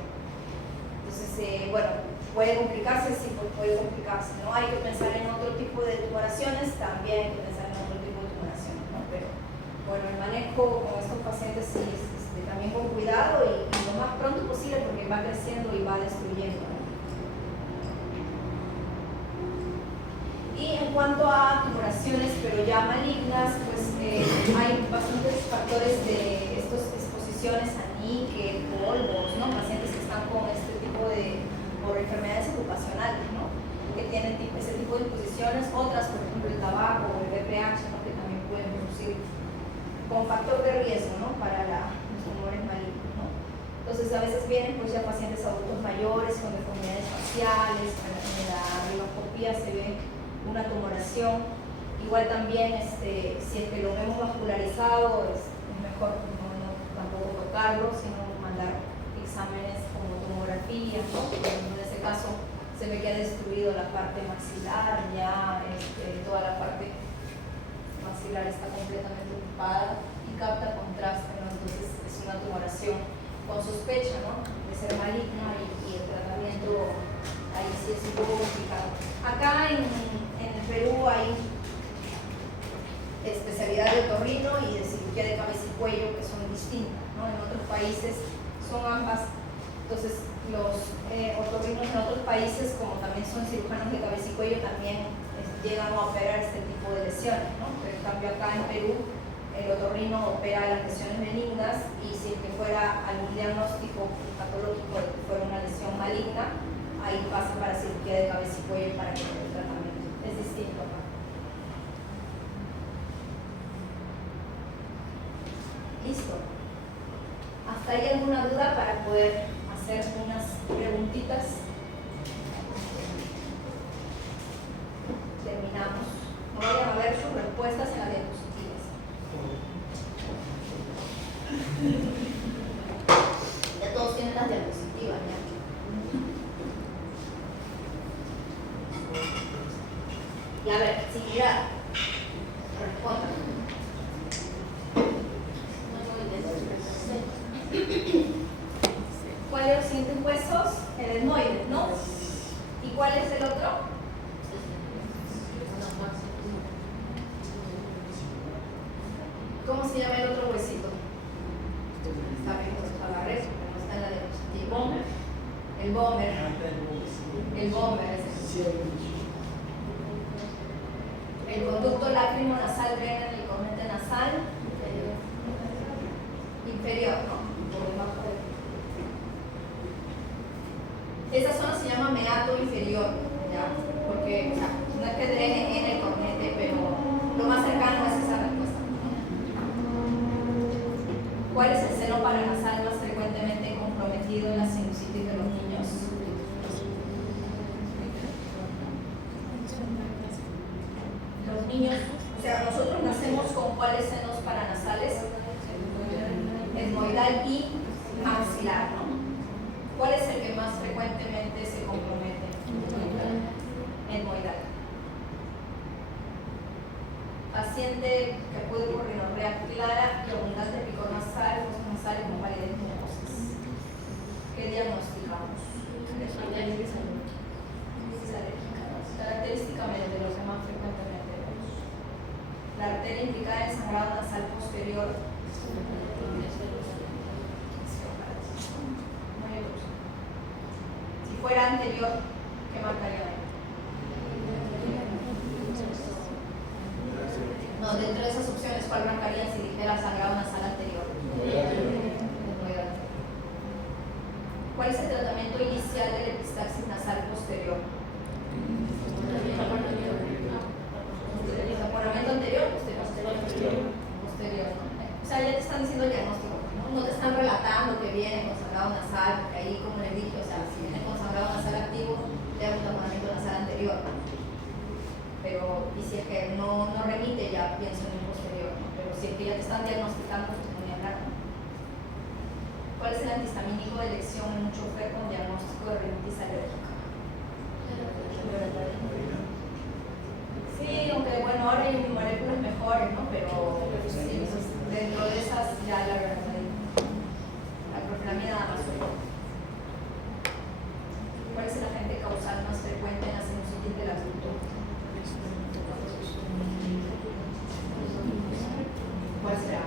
Entonces, bueno, puede complicarse, sí, puede complicarse, ¿no? Hay que pensar en otro tipo de tumoraciones, también hay que pensar en otro tipo de tumoraciones, ¿no? Pero bueno, el manejo con estos pacientes sí es también con cuidado y lo más pronto posible porque va creciendo y va destruyendo, ¿no? Y en cuanto a tumoraciones pero ya malignas, pues hay bastantes factores de estas exposiciones a níquel, polvos, ¿no? Pacientes que están con este tipo por enfermedades ocupacionales, ¿no? Que tienen ese tipo de exposiciones, otras, por ejemplo, el tabaco o el VPH, ¿no? Que también pueden producir como factor de riesgo, ¿no? Para los tumores malignos, ¿no? Entonces, a veces vienen pues ya pacientes adultos mayores con deformidades faciales, en la radioscopía se ve una tumoración. Igual también, si es que lo vemos vascularizado, es mejor no tampoco tocarlo, sino mandar exámenes como tomografía, ¿no? En ese caso se ve que ha destruido la parte maxilar, ya toda la parte maxilar está completamente ocupada y capta contraste, ¿no? Entonces es una tumoración con sospecha, ¿no? De ser maligna y el tratamiento ahí sí es un poco complicado. Acá en Perú hay especialidad de otorrino y de cirugía de cabeza y cuello que son distintas, ¿no? En otros países son ambas. Entonces los otorrinos en otros países, como también son cirujanos de cabeza y cuello, también llegan a operar este tipo de lesiones, ¿no? Pero en cambio acá en Perú el otorrino opera las lesiones benignas y si que fuera algún diagnóstico patológico de que fuera una lesión maligna, ahí pasa para cirugía de cabeza y cuello para que el tratamiento es distinto acá. Listo. ¿Hasta ahí alguna duda para poder hacer unas preguntitas? Terminamos. No vayan a ver sus respuestas en las diapositivas. Ya todos tienen las diapositivas, ¿ya? Y a ver, sin mirar, respondan. ¿Cuál de los siguientes huesos? El etmoides, ¿no? ¿Y cuál es el otro? ¿Cómo se llama el otro huesito? Está bien, pues lo agarré, porque no está en la diapositiva. El vómer. El vómer es el conducto lácrimo nasal drena en el cornete nasal inferior, ¿no? Por debajo de... Esa zona se llama meato inferior, ¿ya? Porque, o sea, no es que drene en el cornete, pero lo más cercano es esa respuesta, ¿no? ¿Cuál es el seno paranasal más frecuentemente comprometido en la sinusitis de los niños? Los niños, o sea, nosotros nacemos con cuáles senos paranasales, etmoidal y maxilar. maxilar, ¿no? ¿Cuál es el que más frecuentemente se compromete? Etmoidal. Paciente que puede por rinorrea clara y abundante picor nasal, voz nasal con palidez mucosas. ¿Qué diagnosticamos? Característicamente lo que más frecuentemente vemos. La arteria implicada en sangrado nasal posterior. Si fuera anterior, ¿qué marcaría ahí? No, dentro de esas opciones, ¿cuál marcaría si dijera sangrado nasal anterior? ¿Cuál es el tratamiento inicial de la epistaxis nasal posterior? ¿Taponamiento anterior o posterior? Posterior, ¿no? O sea, ya te están diciendo el diagnóstico, ¿no? No te están relatando que viene con sangrado nasal, porque ahí, como les dije, o sea, si viene con sangrado nasal activo, te da un taponamiento nasal anterior. Pero, y si es que no remite, ya pienso en el posterior, ¿no? Pero si es que ya te están diagnosticando, pues no ni hablar, ¿no? ¿Cuál es el antihistamínico de elección en un chofer con diagnóstico de rinitis alérgica? Sí, aunque bueno, ahora hay moléculas mejores, ¿no? Pero sí, dentro de esas ya la verdad, la clorfenamida más frecuente. ¿Cuál es el agente causal más frecuente en la sinusitis del adulto? ¿Cuál será?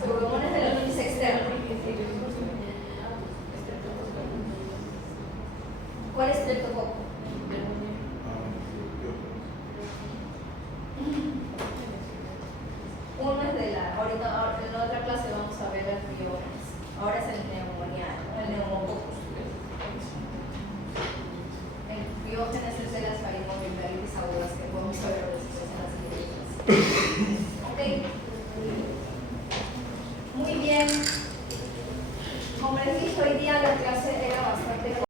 Pseudomonas de la notis externa. ¿Cuál es el streptococo? Uno es de la, ahorita en la otra clase vamos a ver el Piógenes. Ahora es el neumoniano, el neumococcus. El Piógenes es de las faringoamigdalitis agudas que podemos saber de las siguientes. Ok.